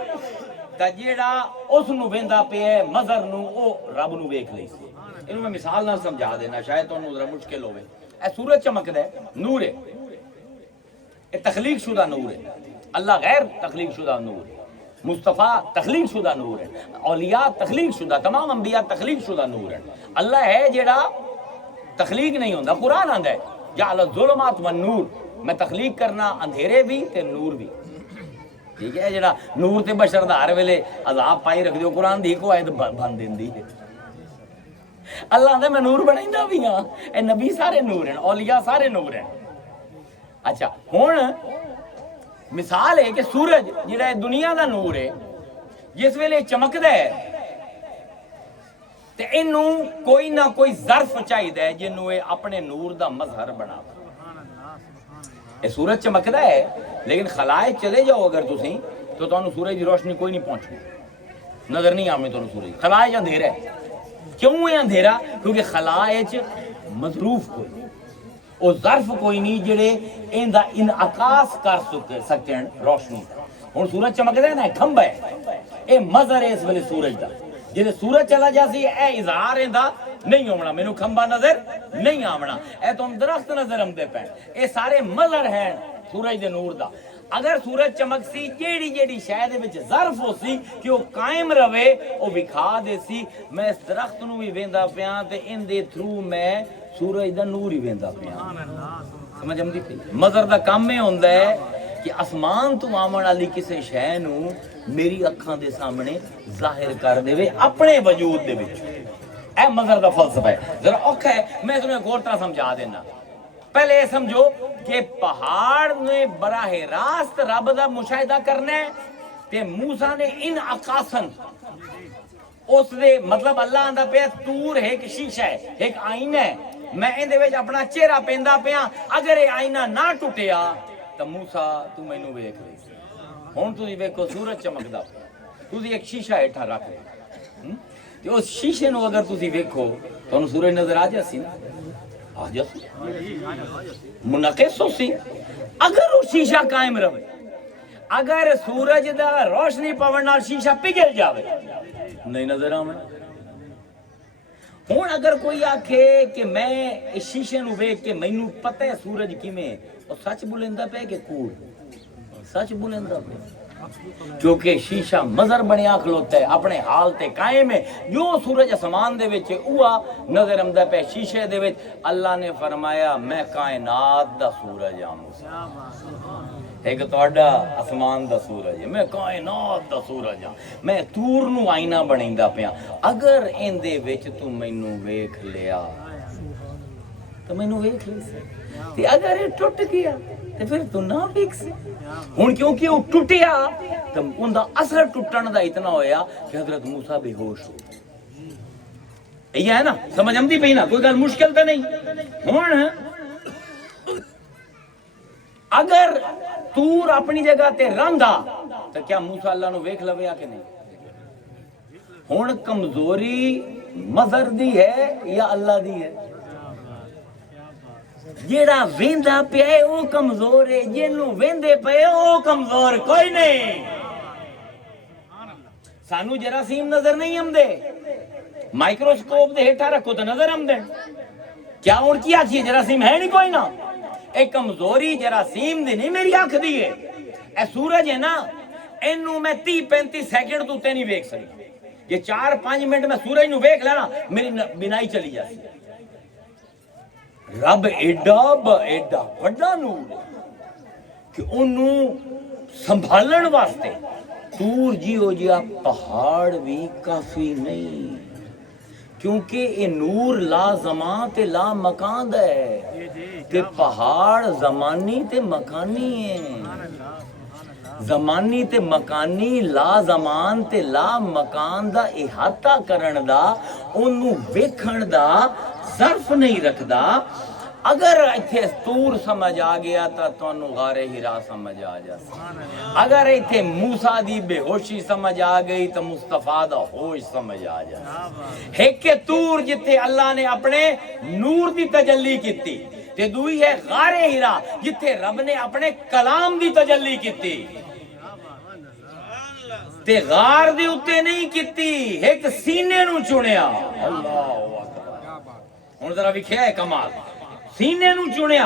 تا جیڑا اس نو ویندا پہ ہے مظہر نو او رب نو ویکھ لے سی۔ انہوں میں مثال نہ سمجھا دینا، شاید تو انہوں ذرا مشکل ہوئے۔ اے سورج چمکدا ہے، نور ہے، یہ تخلیق شدہ نور ہے، اللہ غیر تخلیق شدہ نور ہے، مصطفیٰ تخلیق شدہ نور ہے، اولیاء تخلیق شدہ، تمام انبیاء تخلیق شدہ نور ہے۔ اللہ ہے جیڑا تخلیق نہیں ہوندہ، قرآن آندہ ہے جعل الظلمات والنور، میں تخلیق کرنا اندھیرے بھی تے نور بھی، ٹھیک ہے؟ جیڑا نور تے بشر دا ہر ویلے عذاب پائی رکھ دیو، قرآن دی کو آیت بن دیندی ہے۔ اللہ آندہ میں نور بنائندہ بھی ہاں، اے نبی سارے نور ہیں، اولیاء سارے نور ہیں۔ اچھا ہون مثال ہے کہ سورج جڑا ہے دنیا دا نور ہے، جس ویلے چمکدا ہے تے انہوں کوئی نہ کوئی ظرف چاہیدا ہے جنوں اے اپنے نور دا مظہر بنا۔ اے سورج چمکدا ہے لیکن خلائے چلے جاؤ اگر تسی تو تانوں سورج دی روشنی کوئی نہیں پہنچنی، نظر نہیں آویں تانوں سورج، خلائے اندھیرا ہے۔ کیوں ہے اندھیرا؟ کیونکہ خلائے مظروف کوئی نہیں، او ظرف کوئی نہیں جڑے ان دا انعکاس کر سکن روشنی دا۔ ہن سورج چمکدا ہے نا، کھمبا ہے، اے مظہر ہے اس ویلے سورج دا، جے سورج چلا جاسی اے اظہار ایندا نہیں ہونا، مینوں کھمبا نظر نہیں آونا، اے تم درخت نظر آمدے پے، اے سارے مظہر ہیں سورج دے نور دا اگر سورج چمک سی جیڑی جیڑی شے دے وچ ظرف ہو سی کہ وہ قائم رہے وہ وکھا دے سی میں اس درخت نو بھی ویندا پیاں تے ان دے تھرو میں سورج دا نور ہی ویندا پیاں سمجھ آندی پئی مظہر دا کام یہ ہوندا ہے کہ آسمان تو آمن والی کسی شے نو میری اکھاں دے سامنے ظاہر کر دے اپنے وجود دے وچ اے مظہر دا فلسفہ ہے ذرا اوکھا ہے میں تمہیں غور طرح سمجھا دینا پہلے یہ سمجھو کہ پہاڑ نے براہ راست رب دا مشاہدہ کرنا ہے تے موسیٰ نے ان اقاسن اس دے مطلب اللہ آندا پیا تور ایک شیشہ ہے ایک آئینہ ہے میں ان دے وچ اپنا چہرہ پیندا پیا اگر یہ آئینہ نہ ٹوٹیا تو موسیٰ تو مینوں ویکھ لے ہن تسی ویکھو سورج چمکدا تسی ایک شیشہ ہیٹھا رکھ لے تے اس شیشے نو اگر تسی ویکھو تانوں سورج نظر آ جاسی نا آ جاسی منعکس ہو سی اگر وہ شیشہ قائم رہے اگر سورج دا روشنی پون نال شیشہ پگھل جاوے نہیں نظر آوے ہن اگر کوئی آکھے کہ میں اس شیشے نو ویکھ کے مینوں پتہ ہے سورج کیویں او سچ بولیندا پے کہ کوڑ سچ بولیندا پے کیونکہ شیشہ مظہر بنیا کھلوتا ہے اپنے حال تے قائم ہے جو سورج اسمان دے وچ اوہ نظر آمدا پے شیشے دے وچ اللہ نے فرمایا میں کائنات دا سورج ہاں ایک تہاڈا اسمان دا سورج ہے میں کائنات دا سورج ہاں میں تور نو آئینہ بنیندا پیا اگر ان دے وچ تو مینوں ویکھ لیا تو مینوں ویکھ لی سی تے اگر یہ ٹوٹ گیا تے پھر تو نہ ویکھ سی ہن کیونکہ وہ ٹوٹیا تو ان دا اثر ٹوٹن دا اتنا ہویا کہ حضرت موسیٰ بے ہوش ہو یہ ہے نا سمجھ آمدی پئی نا کوئی گل مشکل تو نہیں ہن اگر تور اپنی جگہ تے رہندا تو کیا موسیٰ اللہ نو ویکھ لویا کہ نہیں ہن کمزوری مظہر دی ہے یا اللہ دی ہے جیڑا ویندا پیا او کمزور ہے جنوں ویندے پئے او کمزور کوئی نہیں سانو جراثیم نظر نہیں آمدے مائکروسکوپ دے ہیٹھا رکھو تو نظر آمدے کیا ہن کی آکھیے جراثیم ہے نہیں کوئی نہ اے کمزوری جراثیم دی نہیں میری آنکھ دی ہے اے سورج ہے نا اینوں میں 30-35 سیکنڈ تو تے نہیں ویکھ سکدا یہ 4-5 منٹ میں سورج نو ویکھ لینا میری بینائی چلی جاتی رب ایڈا بڑا نور کہ انہوں سنبھالن واسطے تور جیو جیا پہاڑ بھی کافی نہیں کیونکہ یہ نور لا زمان تے لا مکان دا ہے تے پہاڑ زمانی تے مکانی ہیں زمانی تے مکانی لا زمان تے لا مکان دا احاطہ کرن دا انہوں ویکھن دا ظرف نہیں رکھدا اگر ایتھے تور سمجھ آ گیا تا تانوں غار ہرا سمجھ آ جاسی اگر ایتھے موسیٰ دی بے ہوشی سمجھ آ گئی تو مصطفیٰ دا ہوش سمجھ آ جاسی ایک تور جتے اللہ نے اپنے نور دی تجلی کیتی تے دوئی ہے غار ہرا جتے رب نے اپنے کلام دی تجلی کیتی تے غار دی اتے نہیں کیتی ایک سینے نو چنیا اللہ اکبر ہن ذرا وکھیا ہے کمال سینے نو چنیا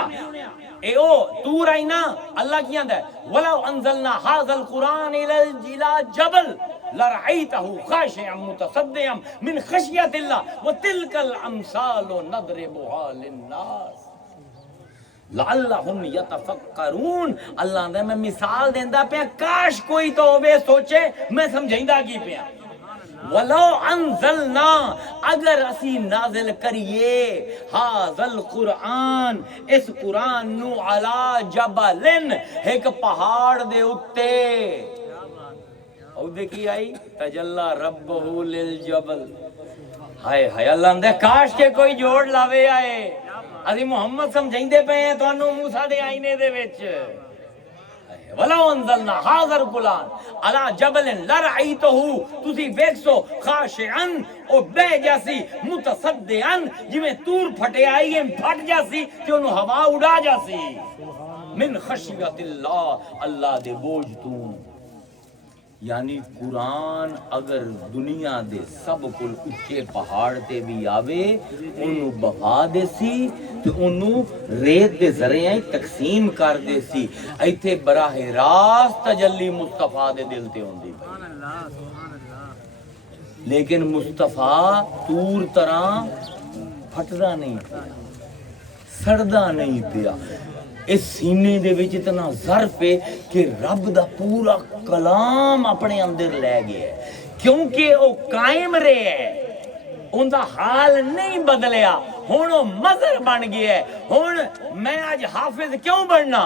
اے او تور آئی نا اللہ کی آندا ہے ولو انزلنا هذا القرآن الى جبل لرأيته خاشعا متصدعا من خشية الله وتلك الامثال نضربها للناس لعلهم يتفکرون اللہ نے میں مثال دیندا پیا کاش کوئی تو ہوے سوچے میں سمجھیندا کی پیا ولو انزلنا اگر اسی نازل کریے هذا القرآن اس قرآن نو علی جبلن ایک پہاڑ دے اتے او دیکھی آئی تجلی ربہ للجبل ہائے ہائے اللہ نے کاش کے کوئی جوڑ لاوے آئے اسی محمد سمجھیندے پے ہیں تانوں موسیٰ دے آئینے دے وچ ولو انزلنا هذا القرآن على جبل لرأيته تسی ویکھسو خاشعا او بہ جاسی متصدعا جویں تور پھٹے آئی پھٹ جاسی تے اونوں ہوا اڑا جاسی من خشیت اللہ اللہ دے بوجھ تو یعنی قرآن اگر دنیا دے سب کل اچے پہاڑ تے بھی آوے انہوں بہا دے سی تو انہوں ریت دے ذریعے تقسیم کر دے سی. ایتھے براہ راست تجلی مصطفیٰ دے دل تے ہوندی پئی. لیکن مصطفیٰ تور طرح پھٹدا نہیں پیا, سڑدا نہیں پیا. اس سینے دے وچ اتنا ظرف ہے کہ رب دا پورا کلام اپنے اندر لے گیا ہے, کیونکہ وہ قائم رہے ہے, ان دا حال نہیں بدلیا. ہن وہ مظہر بن گیا ہے. ہن میں آج حافظ کیوں بننا؟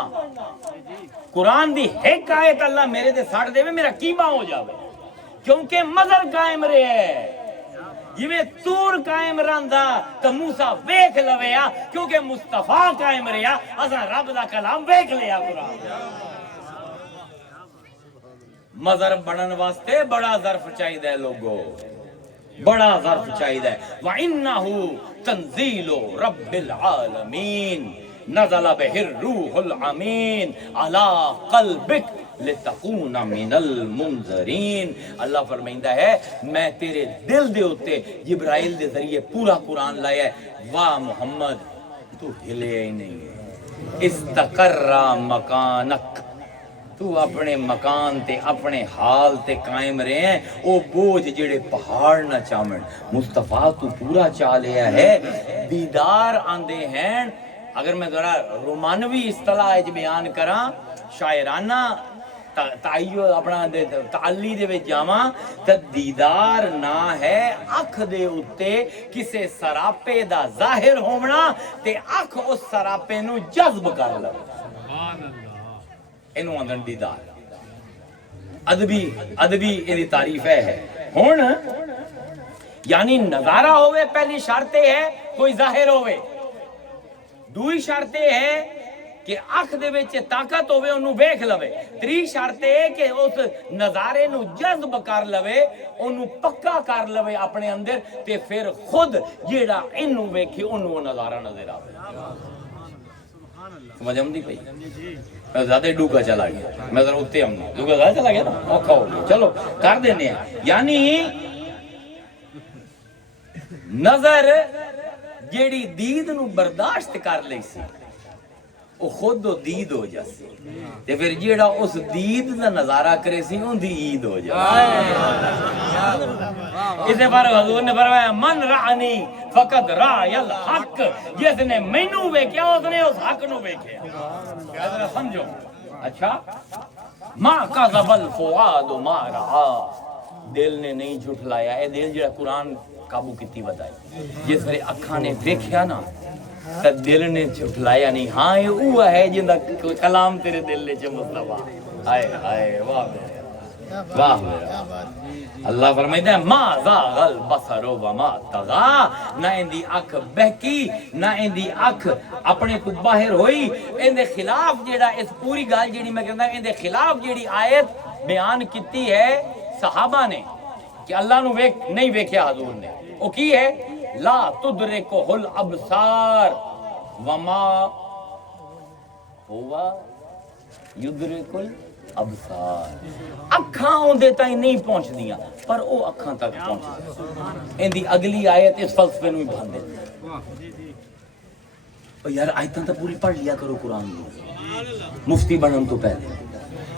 قرآن دی ایک آیت اللہ میرے تے سڑ دے میرا کیما ہو جاوے, کیونکہ مظہر قائم رہے ہے. جویں تور قائم رہندا تے موسیٰ ویکھ لویا, کیونکہ مصطفیٰ قائم رہیا. اساں رب دا کلام ویکھ لیا. قرآن مظہر بنن واسطے بڑا ظرف چاہیدا ہے لوگو, بڑا ظرف چاہیدا ہے. وَإِنَّهُ تَنزِيلُ رَبِّ الْعَالَمِينَ نزل به الروح الامین علی قلبک لتکون من المنذرین. اللہ فرمائندہ ہے میں تیرے دل دے اتے جبرائیل دے ذریعے پورا قرآن لایا ہے. واہ محمد تو ہلے ہی نہیں, استقر مکانک, تو اپنے مکان تے اپنے حال تے قائم رہے ہیں. او بوجھ جڑے پہاڑ نہ چامن, مصطفیٰ تو پورا چاہ لیا ہے. دیدار آندے ہیں, اگر میں ذرا رومانوی اصطلاح بیان کراں, شاعرانہ تائیو اپنا تعلی دے وچ جاواں تے دیدار نہ ہے اکھ دے اُتے کسے سراپے دا ظاہر ہونا تے اکھ اس سراپے نو جذب کر لو. سبحان اللہ, اینو آندن دیدار. ادبی اینی تعریف ہے. ہن یعنی نظارہ ہوئے پہلی شرط ہے کوئی ظاہر ہوئے, دوئی شرط ہے کہ اکھ دے وچ طاقت ہوئے انہوں ویکھ لوے, تری شرط ہے کہ اس نظارے نو جذب کر لوے, انہوں پکا کر لوے اپنے اندر, تے پھر خود جیڑا انہوں ویکھے انہوں وہ نظارہ نظر آوے. سمجھ آمدی پئی؟ میں زیادہ ڈوکا چلا گیا, میں ذرا اتے ہم ڈوکا زیادہ چلا گیا نا, اوکھا ہو گیا. چلو کر دینے ہیں. یعنی نظر جیڑی دید نو برداشت کر لئی سی وہ خود و دید ہو جاسی, تے پھر جیڑا اس دید دا نظارہ کرے سی ان دی عید ہو جاسی. اسے پر حضور نے فرمایا من رعنی فقط رعی الحق, جس نے مینوں ویکھیا اس نے اس حق نو ویکھیا. ذرا سمجھو. اچھا, ما کذب الفؤاد ما رعا, دل نے نہیں جھٹلایا. اے دل جڑا قرآن قابو کیتی بتائی, جس ویلے اکھاں نے ویکھیا نا تے دل نے جھٹلایا نہیں. ہاں یہ اوہ ہے جندا کلام تیرے دل وچ مصطفیٰ. ہائے ہائے واہ میرے واہ میرا. اللہ فرمائیدا ہے ما زاغ البصر وما طغى, نہ اندی اکھ بہکی نہ اندی اکھ اپنے تو باہر ہوئی. اندے خلاف جیڑا اس پوری گل جیڑی میں کہندا اندے خلاف جیڑی آیت بیان کیتی ہے صحابہ نے کہ اللہ نو نہیں ویکھیا حضور نے, وہ کی ہے لا تدرکہ الابصار وما ہوا یدرک الابصار. اکھاں اوندے تائیں نہیں پہنچ دیاں پر او اکھاں تک پہنچ دی. ایندی اگلی آیت اس فلسفے نو ہی بھان دے. او یار آیتاں تے پوری پڑھ لیا کرو قرآن دی مفتی بنن تو پہلے.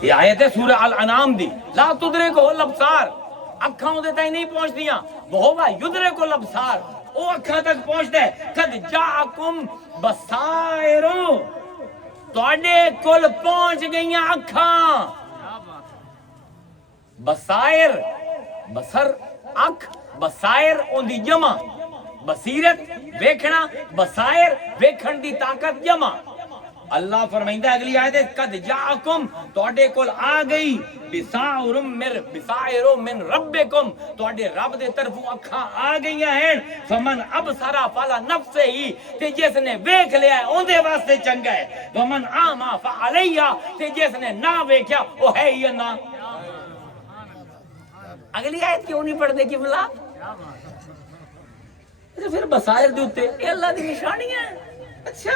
یہ آیت ہے سورہ الانعام دی, لا تدرکہ الابصار, اکھاں دے تائیں نہیں پہنچ دیاں, وہوا یدرک الابصار, او اکھاں تک پہنچدا ہے. قد جاءکم بصائر, تواڈے کول پہنچ گئیاں اکھاں. بصائر بصر اکھ, بصائر اون دی جمع, بصیرت ویکھنا, بصائر ویکھن دی طاقت جمع. اللہ فرمائندہ اگلی آیت ہے قد جاءکم, تواڈے کول آ گئی بصائر من ربکم, تواڈے رب دے طرفوں اکھاں آ گئیاں ہیں. فمن ابصر فلا نفسہ ہی, تے جس نے ویکھ لیا ہے اون دے واسطے چنگا ہے. ومن عاما فعلیہ, تے جس نے نہ ویکھیا وہ ہے ہی نہ. اگلی آیت کیوں نہیں پڑھ دے کی بلا؟ پھر بصائر دے اوتے اے اللہ دی نشانیاں. اچھا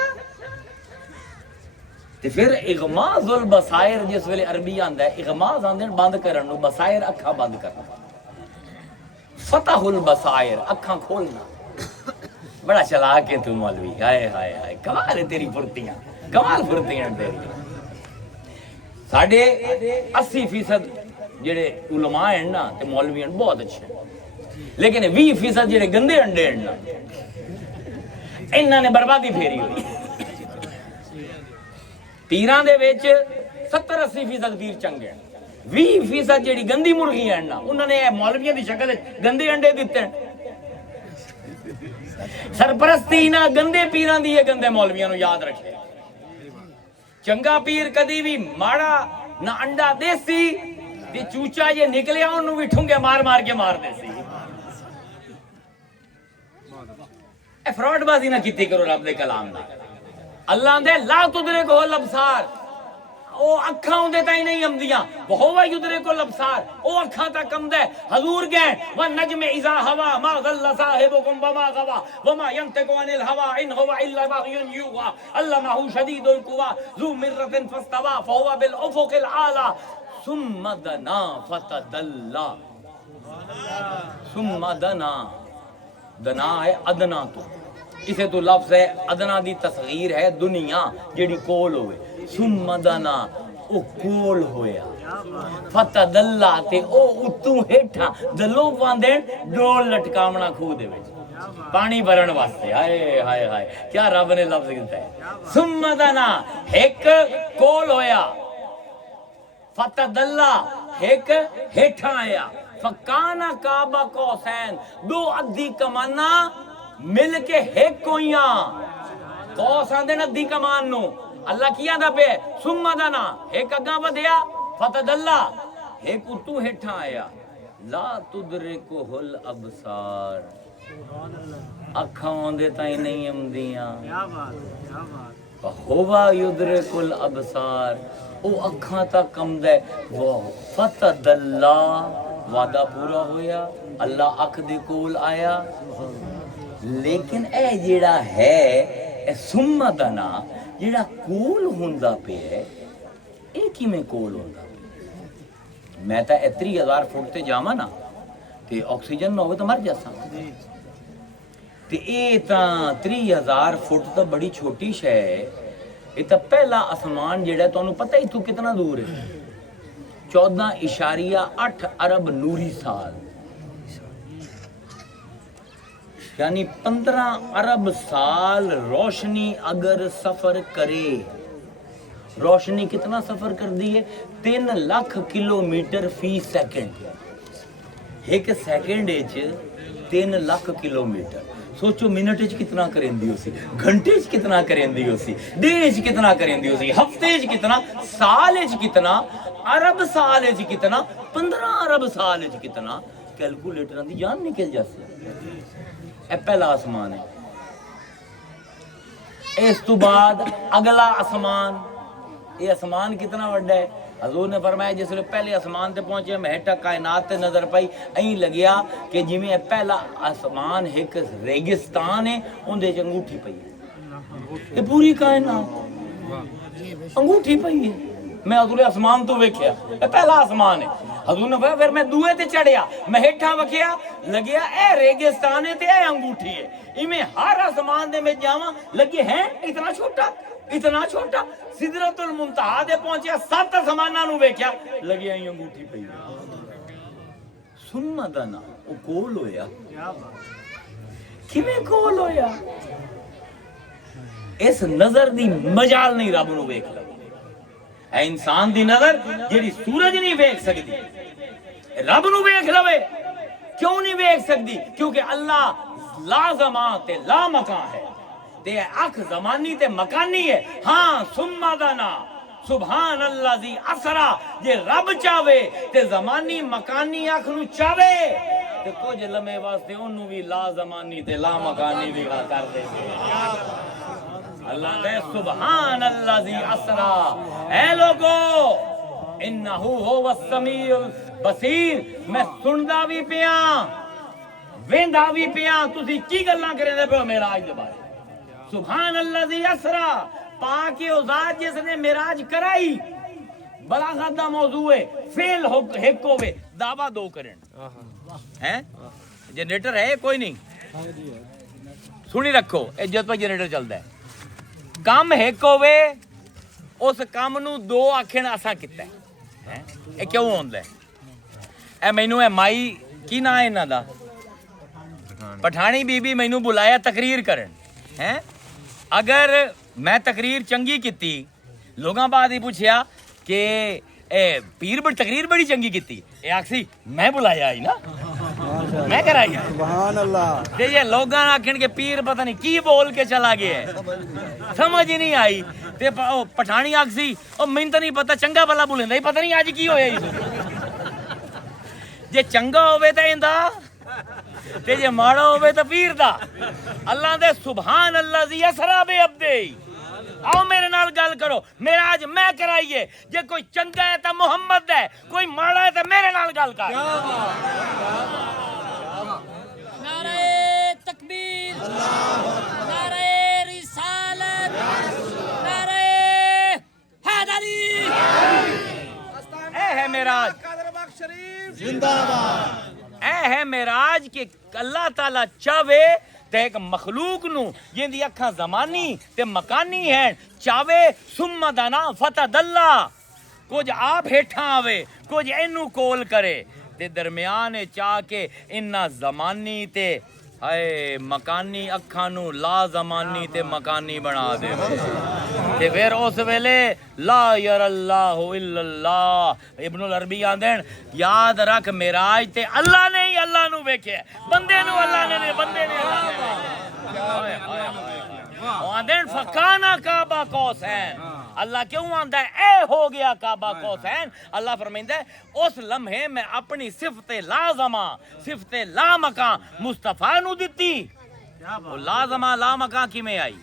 تے پھر اغماض البصائر جس ویلے عربی آندا ہے اغماض آندے بند کرن نو بصائر اکھاں بند کرنا فتح البصائر اکھاں کھولنا بڑا چلاک ہے تو مولوی ہائے ہائے ہائے کمال ہے تیری پھرتیاں کمال پھرتیاں تیری ساڈے 80% جڑے علماء ہیں نا تے مولوی ہیں بہت اچھے لیکن 20% جڑے گندے انڈے ہیں نا انہاں نے بربادی پھیری ہوئی پیران دے وچ 70-80% پیر چنگے ہیں 20% جڑی گندی مرغی ہیں نا انہوں نے مولویاں دی شکل گندے انڈے دیتے ہیں سرپرستی نہ گندے پیران دی ہے گندے مولویاں نو یاد رکھے چنگا پیر کدی بھی ماڑا نہ انڈا دیسی تے چوچا یہ نکلیا انہوں بھی ٹھنگے مار مار کے مار دیسی اے فراڈ بازی نہ کیتی کرو رب دے کلام دا اللہ دے لا تدرکہ الابصار او اکھاں ہوندے تائی نہیں امدیاں وہو یدرکہ الابصار او اکھاں تا کم دے حضور گئے والنجم اذا ہوا ما ضل صاحبکم وما غوا وما ينطق عن الهوى ان هو الا وحی یوحى علمہ شدید القوى ذو مرۃ فاستوى فهو بالافق الاعلى ثم دنا فتدلى ثم دنا دنا ہے ادنا تو اسے تو لفظ ہے ادنا دی تصغیر ہے دنیا جیڑی کول ہوئے ثم دنا او کول ہویا فتدلہ تے او اتوں ہیٹھا دلو باندھن ڈول لٹکامنا کھو دے وچ پانی بھرن واسطے ہائے ہائے ہائے کیا رب نے لفظ کہتا ہے ثم دنا ایک کول ہویا فتدلہ ایک ہیٹھا آیا فکانا کعبہ قوسین دو ادھی کمانا مل کے ایک کوئیاں قوس آندے ادھی کمان نو اللہ کیا دا پہ ثم دنا ایک اگاں ودیا فتدلہ ایک اتو ہیٹھا آیا لا تدرکہ الابصار اکھاں آندے تائیں نہیں امدیاں ہوا یدرک الابصار او اکھاں تا کم دے وہ فتدلہ وعدہ پورا ہویا اللہ اکھ دے کول آیا لیکن اے جیڑا ہے اے ثم دنا جیڑا کول ہوندا پہ ہے اے کی میں کول ہوندا میں تا 30,000 فٹ تے جاواں نا تے آکسیجن نہ ہوے تو مر جاساں تے اے تا 30,000 فٹ تو بڑی چھوٹی شے ہے یہ تا پہلا آسمان جیڑا ہے تو انہوں پتہ ہی تو کتنا دور ہے 14.8 ارب نوری سال یعنی 15 ارب سال روشنی اگر سفر کرے روشنی کتنا سفر کر دی ہے 3 لاکھ کلومیٹر فی سیکنڈ ایک سیکنڈ ایچ 3 لاکھ کلومیٹر سوچو منٹ ایچ کتنا کریں دی ہو سی گھنٹے ایچ کتنا کریں دی ہو سی دے ایچ کتنا کریں دی ہو سی ہفتے ایچ کتنا سال ایچ کتنا عرب سال ایچ کتنا 15 عرب سال ایچ کتنا کیلکولیٹر دی جان نکل جاسی اے پہلا آسمان ہے اس تو بعد اگلا آسمان یہ آسمان کتنا وڈا ہے حضور نے فرمایا جس لئے پہلے آسمان تے پہنچے مہٹا کائنات تے نظر پائی این لگیا کہ جی میں پہلا آسمان ایک ریگستان ہے ان دے انگوٹھی پئی ہے یہ پوری کائنات انگوٹھی پئی ہے میں حضور آسمان تو ویکھیا یہ پہلا آسمان ہے حضور نے فرمایا پھر میں دوئے تے چڑھیا میں ہیٹھا وکھیا لگیا اے ریگستان ہے تے اے انگوٹھی ہے میں ہر آسمان دے میں جاواں لگے ہیں اتنا چھوٹا سدرۃ المنتہا دے پہنچیا 7 آسماناں نو ویکھیا لگیا ہی انگوٹھی پئی ثم دنا او کول ہویا کیویں کول ہویا اس نظر دی مجال نہیں رب نو ویکھ لو اے انسان دی نظر جیڑی سورج نہیں ویکھ سکدی رب نو ویکھ لوے کیوں نہیں ویکھ سکدی کیونکہ اللہ لا زمان تے لا مکان ہے تے اکھ زمانی تے مکانی ہے ہاں ثم دنا سبحان اللہ زی اسرا جے رب چاہے تے زمانی مکانی اکھ نو چاہے تے کچھ لمحے واسطے انہوں بھی لا زمانی تے لا مکانی بھی کر دے اللہ دے سبحان اللہ زی اسرا اے لوگو انہو ہو السمیع البصیر میں سندا بھی پیاں ویندا بھی پیاں تسی کی گلاں کرے دے پے میرا اج دے بارے سبحان اللہ زی اسرا پاک او ذات جس نے معراج کرائی بلاغت دا موضوع ہے فیل ایک ہوے دعویٰ دو کرن ہیں جنریٹر ہے کوئی نہیں سنی رکھو عزت پہ جنریٹر چلتا ہے کم ایک ہوے اس کام نو دو آکھن اساں کیتا ہے اے کیوں ہوندا ہے اے مینوں اے مائی کی نا ہے انہاں دا پٹھانی بی بی مینوں بلایا تقریر کرن ہیں اگر میں تقریر چنگی کیتی لوگاں بعد ہی پوچھیا کہ اے پیر بڑی تقریر بڑی چنگی کیتی اے آکسی میں بلایا ہی نا میں کرائی سبحان اللہ تے یہ لوگاں آکھن کہ پیر پتہ نہیں کی بول کے چلا گیا ہے سمجھ ہی نہیں آئی تے پٹھانی آکسی او مین تے نہیں پتہ چنگا بلا بولیندا ہی پتہ نہیں اج کی ہویا جے چنگا ہوے تے ایندا تے جے ماڑا ہوے تے پیر دا اللہ دے سبحان اللہ ذی اسرا بے عبدی آؤ میرے نال گل کرو معراج میں کرائیے جے کوئی چنگا ہے تے محمد ہے کوئی ماڑا ہے تے میرے نال گل کر نعرہ تکبیر نعرہ رسالت نعرہ حیدری اے ہے معراج زندہ باد اے ہے معراج کہ اللہ تعالی چاہے تے ایک مخلوق نو جیندی اکھاں زمانی تے مکانی ہیں چاہے ثم دنا فتدلا کچھ آپ ہیٹھاں آوے کچھ اینو کول کرے تے درمیان چاہ کے انہاں زمانی تے ہائے مکانی اکھاں نو لا زمانی تے مکانی بنا دے تے پھر اس ویلے لا یر اللہ الا اللہ ابن العربی آندین یاد رکھ معراج تے اللہ نے ہی اللہ نو ویکھیا بندے نو اللہ نے بندے نے اللہ نے آندین فکانا کعبہ قوسین اللہ کیوں آندا ہے اے ہو گیا کعبہ قوسین اللہ فرمائندا ہے اس لمحے میں اپنی صفت لازمہ صفت لامکاں مصطفیٰ نو دتی وہ لازمہ لامکاں کی میں آئی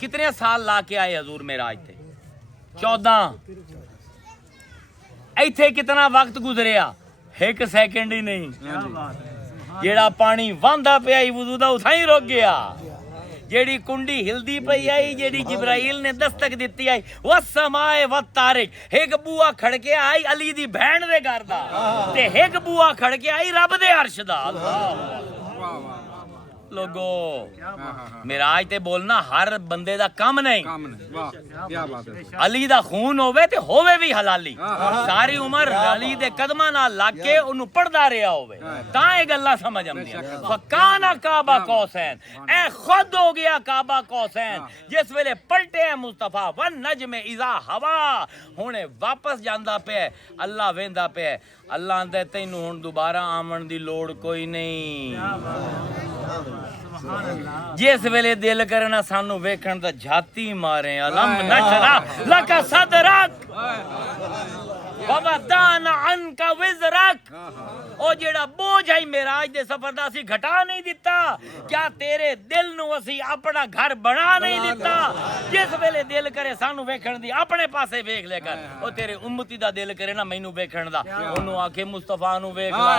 کتنے سال لا کے آئے حضور معراج تے 14 ایتھے کتنا وقت گزریا ایک سیکنڈ ہی نہیں جیڑا پانی واندا پیا ہی وضو دا اتھاں رک گیا جیڑی کنڈی ہلدی پئی آئی جیڑی جبرائیل نے دستک دیتی آئی والسماء والطارق ایک بوا کھڑ کے آئی علی دی بہن دے گھر دا تے ایک بوا کھڑ کے آئی رب دے عرش دا اللہ لوگو معراج تے بولنا ہر بندے دا کم نہیں علی دا خون ہووے تے ہووے بھی حلالی ساری عمر علی دے قدماں نال لگ کے اونوں پڑھدا رہیا ہووے تاں اے گلاں سمجھ آندیاں فکانا کعبہ قوسین اے خود ہو گیا کعبہ قوسین جس ویلے پلٹے ہیں مصطفیٰ والنجم اذا ہوا ہنے واپس جاندا پیا اللہ ویندا پیا اللہ آندا تینوں ہن دوبارہ آمن دی لوڑ کوئی نہیں جس ویلے دل کرنا سانو ویکھن دا جھاتی مارے علم نشرا لک صدرک ووضعنا عنک وزرک او جیڑا بوجھ ہے معراج دے سفر دا اسی گھٹا نہیں دیتا کیا تیرے دل نو اسی اپنا گھر بنا نہیں دیتا جس ویلے دل کرے سانو ویکھن دی اپنے پاسے ویکھ لے کر او تیرے امتی دا دل کرے نا مینوں ویکھن دا اونوں آکھے مصطفیٰ نو ویکھ لا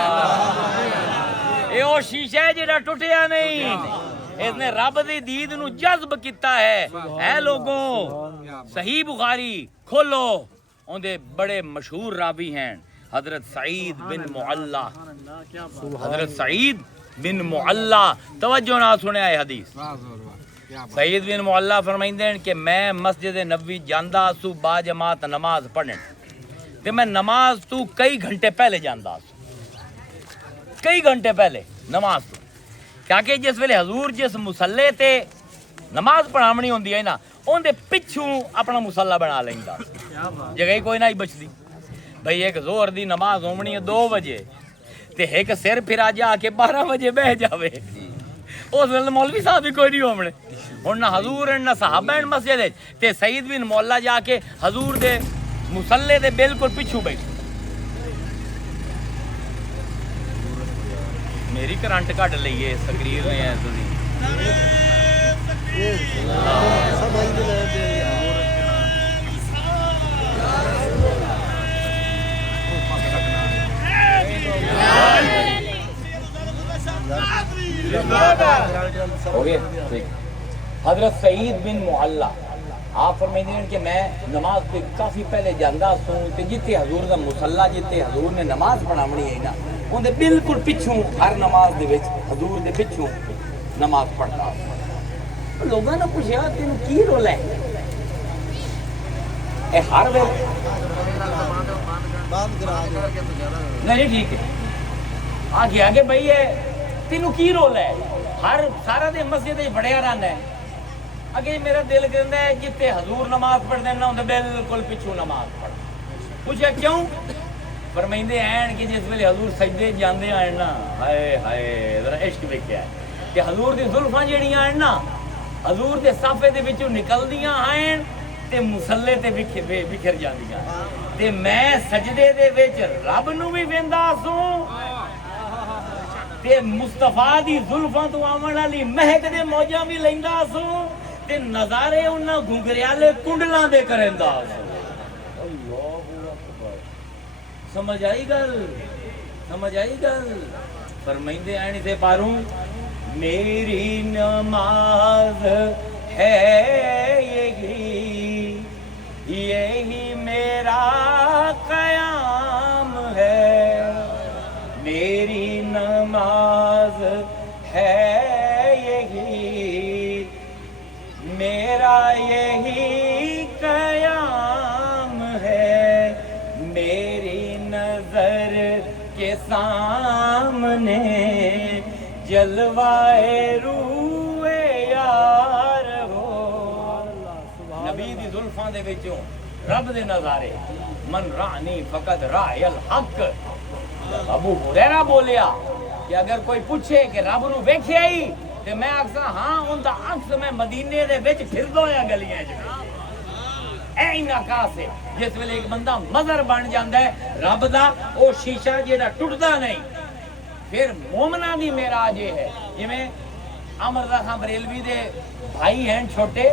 اے او شیشہ ہے جیڑا ٹوٹیا نہیں اس نے رب دی دید نو جذب کیتا ہے اے لوگوں صحیح بخاری کھولو ان دے بڑے مشہور راوی ہیں حضرت سعید بن معلہ حضرت سعید بن معلہ توجہ نہ سنے آئے حدیث سعید بن معلہ فرمائندے ہیں کہ میں مسجد نبوی جاندا سو با جماعت نماز پڑھن تے میں نماز تو کئی گھنٹے پہلے جاندا سو کئی گھنٹے پہلے نماز تو کیونکہ جس ویلے حضور جس مصلے تے نماز پڑھاونی ہوندی ہے نا اون دے پچھوں اپنا مصلا بنا لیندا جگہ ہی کوئی نہ بچدی بھئی ایک ظہر دی نماز ہونی ہے 2 بجے تے ایک سر پھرا جا کے 12 بجے بیٹھ جاوے اس ویلے مولوی صاحب بھی کوئی نہیں ہونے ہن نہ حضور نہ صحابہ مسجد وچ تے سعید بن مولا جا کے حضور دے مصلے دے بالکل پچھوں بیٹھ میری کرنٹ کٹ لئیے تقریر نے حضرت سعید بن معلہ آپ فرمائیں ہیں کہ میں نماز پہ کافی پہلے جاندہ سوں تے جتے حضور دا مصلی جتے حضور نے نماز پڑھاونی ہے نا ان دے بالکل پچھوں ہر نماز دے وچ حضور دے پچھوں نماز پڑھتا لوگوں نے پوچھا تینوں کی رول ہے اے ہر ویلے نہیں ٹھیک ہے آگے آگے بھائی ہے تینوں کی رول ہے ہر سارا دن مسجد بڑھیا رہنا ہے اگے میرا دل کہندا ہے جتے حضور نماز پڑھ دینا ہوں بالکل پچھو نماز پڑھ پوچھا کیوں فرمائندے ہیں کہ جس ویلے حضور سجدے جاندے ہیں نا ہائے ہائے ذرا عشق ویکھیا ہے کہ حضور دی زلفاں جڑیاں ہیں نا حضور دے صافے دے وچوں نکلدیاں ہیں تے مصلے تے بکھر جاندیاں تے میں سجدے دے وچ رب نو بھی ویندا سوں تے مصطفیٰ دی زلفاں تو آون والی مہک دے موجاں بھی لیندا سوں تے نظارے انہاں گھنگریالے کنڈلاں دے کریندا سوں اللہ اکبر سمجھ آئی گل فرمائندے ہیں اسے پاروں میری نماز ہے یہی میرا قیام ہے میری نماز ہے یہی میرا یہی قیام ہے میری نظر کے سامنے جلوائے روئے یار ہو نبی دی زلفاں دے وچوں رب دے نظارے من رانی فقط رائے الحق ابو ہریرہ بولیا کہ اگر کوئی پوچھے کہ رب نو ویکھیا ہی تے میں آکھساں ہاں ان دا عکس میں مدینے دے وچ پھردو یا گلیاں وچ اے انعکاس ہے جس ویلے ایک بندہ مظہر بن جاندا ہے رب دا او شیشہ جیڑا ٹوٹدا نہیں پھر مومنہ دی معراج یہ ہے جویں عمر رضا خان بریلوی دے بھائی ہیں چھوٹے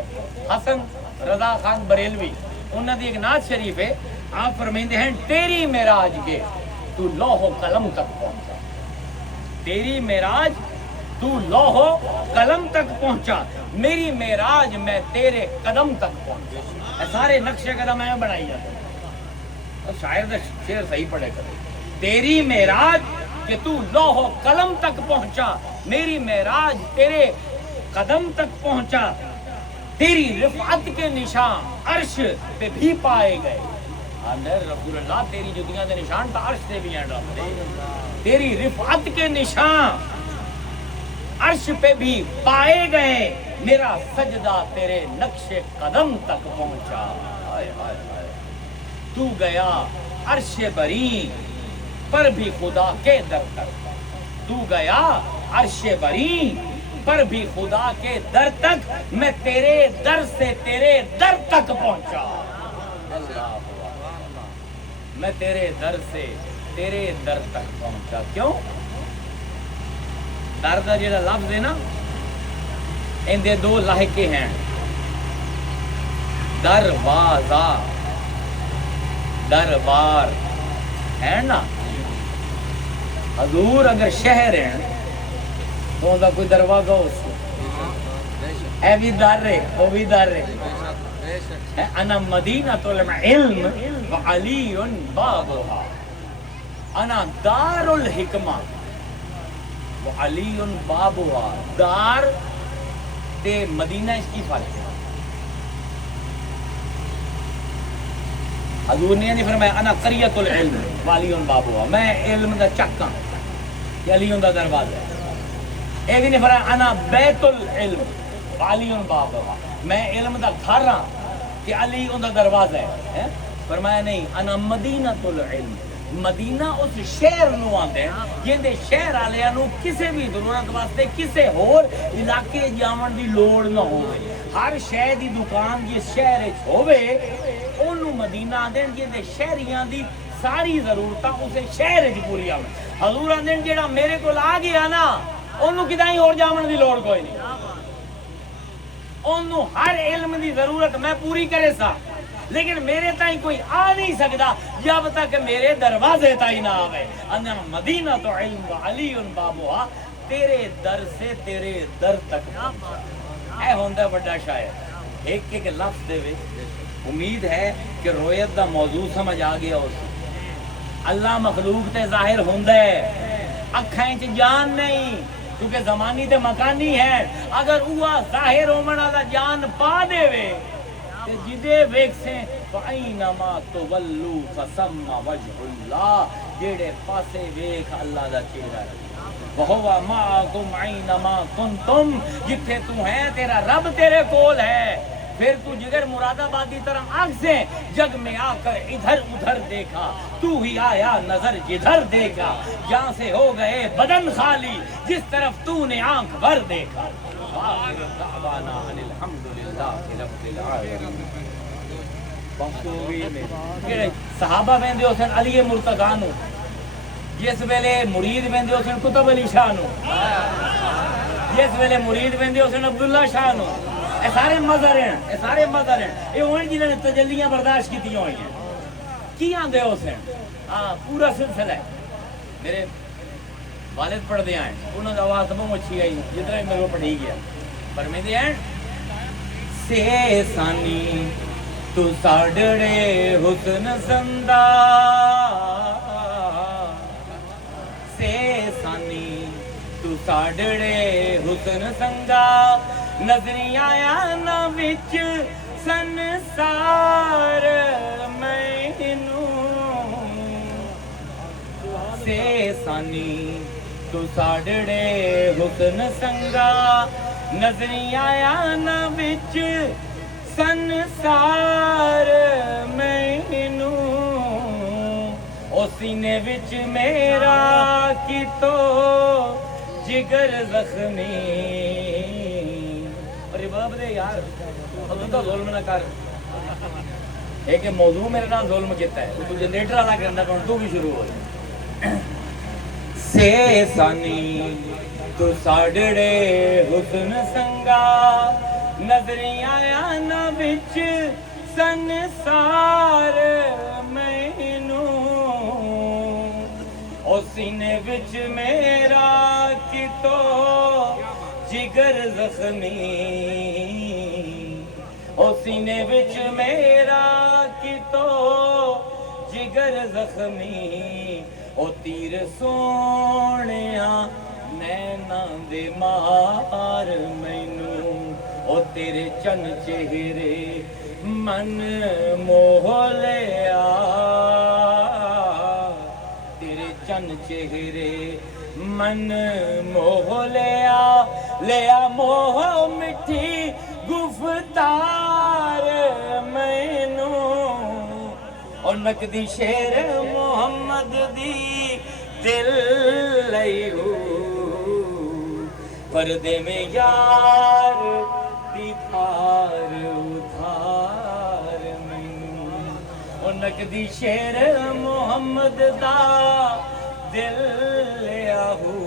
حسن رضا خان بریلوی انہاں دی ایک نعت شریف ہے آپ فرمائندے ہیں تیری معراج کے تو لوح و قلم تک پہنچا تیری معراج تو لوح و قلم تک پہنچا میری معراج میں تیرے قدم تک پہنچا سارے نقش قدم میں بنائی جاتے شاعر دا شعر صحیح پڑھے کرے تیری معراج کہ تو لوح و قلم تک پہنچا میری معراج تیرے قدم تک پہنچا تیری رفعت کے نشان عرش پہ بھی پائے گئے رسول اللہ تیری جدیاں دے نشان تا عرش سے بھی ہیں رب دے تیری رفعت کے نشان عرش پہ بھی پائے گئے میرا سجدہ تیرے نقش قدم تک پہنچا تو گیا عرش بری پر بھی خدا کے در تک تو گیا عرش بری پر بھی خدا کے در تک میں تیرے در سے تیرے در تک پہنچا میں تیرے در سے تیرے در تک پہنچا کیوں در دا جڑا لفظ ہے نا ان دے دو لاحقے ہیں دروازہ دربار ہے نا حضور اگر شہر ہیں تو ان کا کوئی دروازہ ہو سکتا اے بھی در ہے وہ بھی در ہے انا مدینۃ العلم وعلی بابها انا دار الحکمہ وعلی بابها دار تے مدینہ اس کی فرق ہے حضور نے نہیں فرمایا انا قریۃ العلم وعلی بابها میں علم دا چکاں یا علی دا دروازہ ہے اے بھی نہیں فرمایا انا بیت العلم وعلی بابها میں علم دا گھر ہاں کہ علی دا دروازہ ہے فرمایا نہیں انا مدینۃ العلم مدینہ اس شہر نو آندے ہیں جندے شہر والےاں نو کسے بھی ضرورت واسطے کسے ہور علاقے جاون دی لوڑ نہ ہوے ہر شے دی دکان جس شہر وچ ہوے اونوں مدینہ آندے ہیں جندے شہریاں دی ساری ضرورتاں اسے شہر وچ پوری آون حضور آندے جڑا میرے کول آ گیا نا اونوں کدائیں اور جاون دی لوڑ کوئی نہیں اونوں ہر علم دی ضرورت میں پوری کرے سا لیکن میرے تائیں کوئی آ نہیں سکتا جب تک میرے دروازے تائیں نہ آوے انا مدینہ تو علم وعلی بابها تیرے در سے تیرے در تک پہنچا اے ہوندا بڑا شاعر ایک ایک لفظ دے وے امید ہے کہ رویت دا موضوع سمجھ آ گیا ہو اللہ مخلوق تے ظاہر ہوندا ہے اکھاں وچ جان نہیں کیونکہ زمانی تے مکانی ہے اگر اوہ ظاہر ہومن والا جان پا دے وے تے جدے ویکھسیں فَأَيْنَمَا تُوَلُّوا فَثَمَّ وَجْهُ اللَّهِ جیڑے پاسے ویکھ اللہ دا چہرہ ہے وَهُوَ مَعَكُمْ أَيْنَمَا كُنْتُمْ جتھے تو ہے تیرا رب تیرے کول ہے پھر تو جگر مراد آبادی طرح آنکھ سے جگ میں آ کر ادھر ادھر دیکھا تو ہی آیا نظر جدھر دیکھا جہاں سے ہو گئے بدن خالی جس طرف تو نے آنکھ بھر دیکھا وآخر دعوانا ان الحمدللہ رب العالمین صحابہ بندے حسین علی مرتضیٰ نو جس ویلے مرید بندے حسین قطب علی شاہ نو جس ویلے مرید بندے حسین عبداللہ شاہ نو اے سارے مظہر ہیں اے سارے مظہر ہیں اے ہوئے جنہوں نے تجلیاں برداشت کی ہوئی ہیں کی آندے حسین پورا سلسلہ ہے میرے والد پڑھ دے آئیں انہوں نے آواز بہت اچھی آئی جتنا ہی میرے کو پڑھی گیا پر میں دے آئیں سے سانی تو ساڑھڑے حسن زندہ سے سانی تو ساڑھڑے حسن سنگا نظری آیا نا وچ سنسار مینوں سے سانی تو ساڑھڑے حسن سنگا نظری آیا نا وچ سنسار مینوں او سینے وچ میرا کی تو جگر زخمی ارے باب دے یار حضور کا ظلم نہ کر ایک موضوع میرے نام ظلم کیتا ہے تو جنریٹر والا کرنا کون تو بھی شروع ہو سے سانی تو ساڑھڑے حسن سنگا نظری آیا نا وچ سنسار مینوں او سینے وچ میرا کی تو جگر زخمی او سینے وچ میرا کی تو جگر زخمی او تیر سونیا نینا دے مار مینوں او تیرے چن چہرے من موہ لیا تیرے چن چہرے من موہ لیا موہ مٹھی گفتار مینوں اور نقدی شیر محمد دی دل لئی ہو پردے میں یار دیدار ادھار مینوں اور نقدی شیر محمد دا دل لیا ہو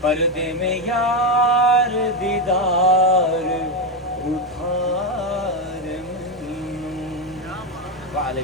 پردے میں یار دیدار ادھار مینوں وعلیکم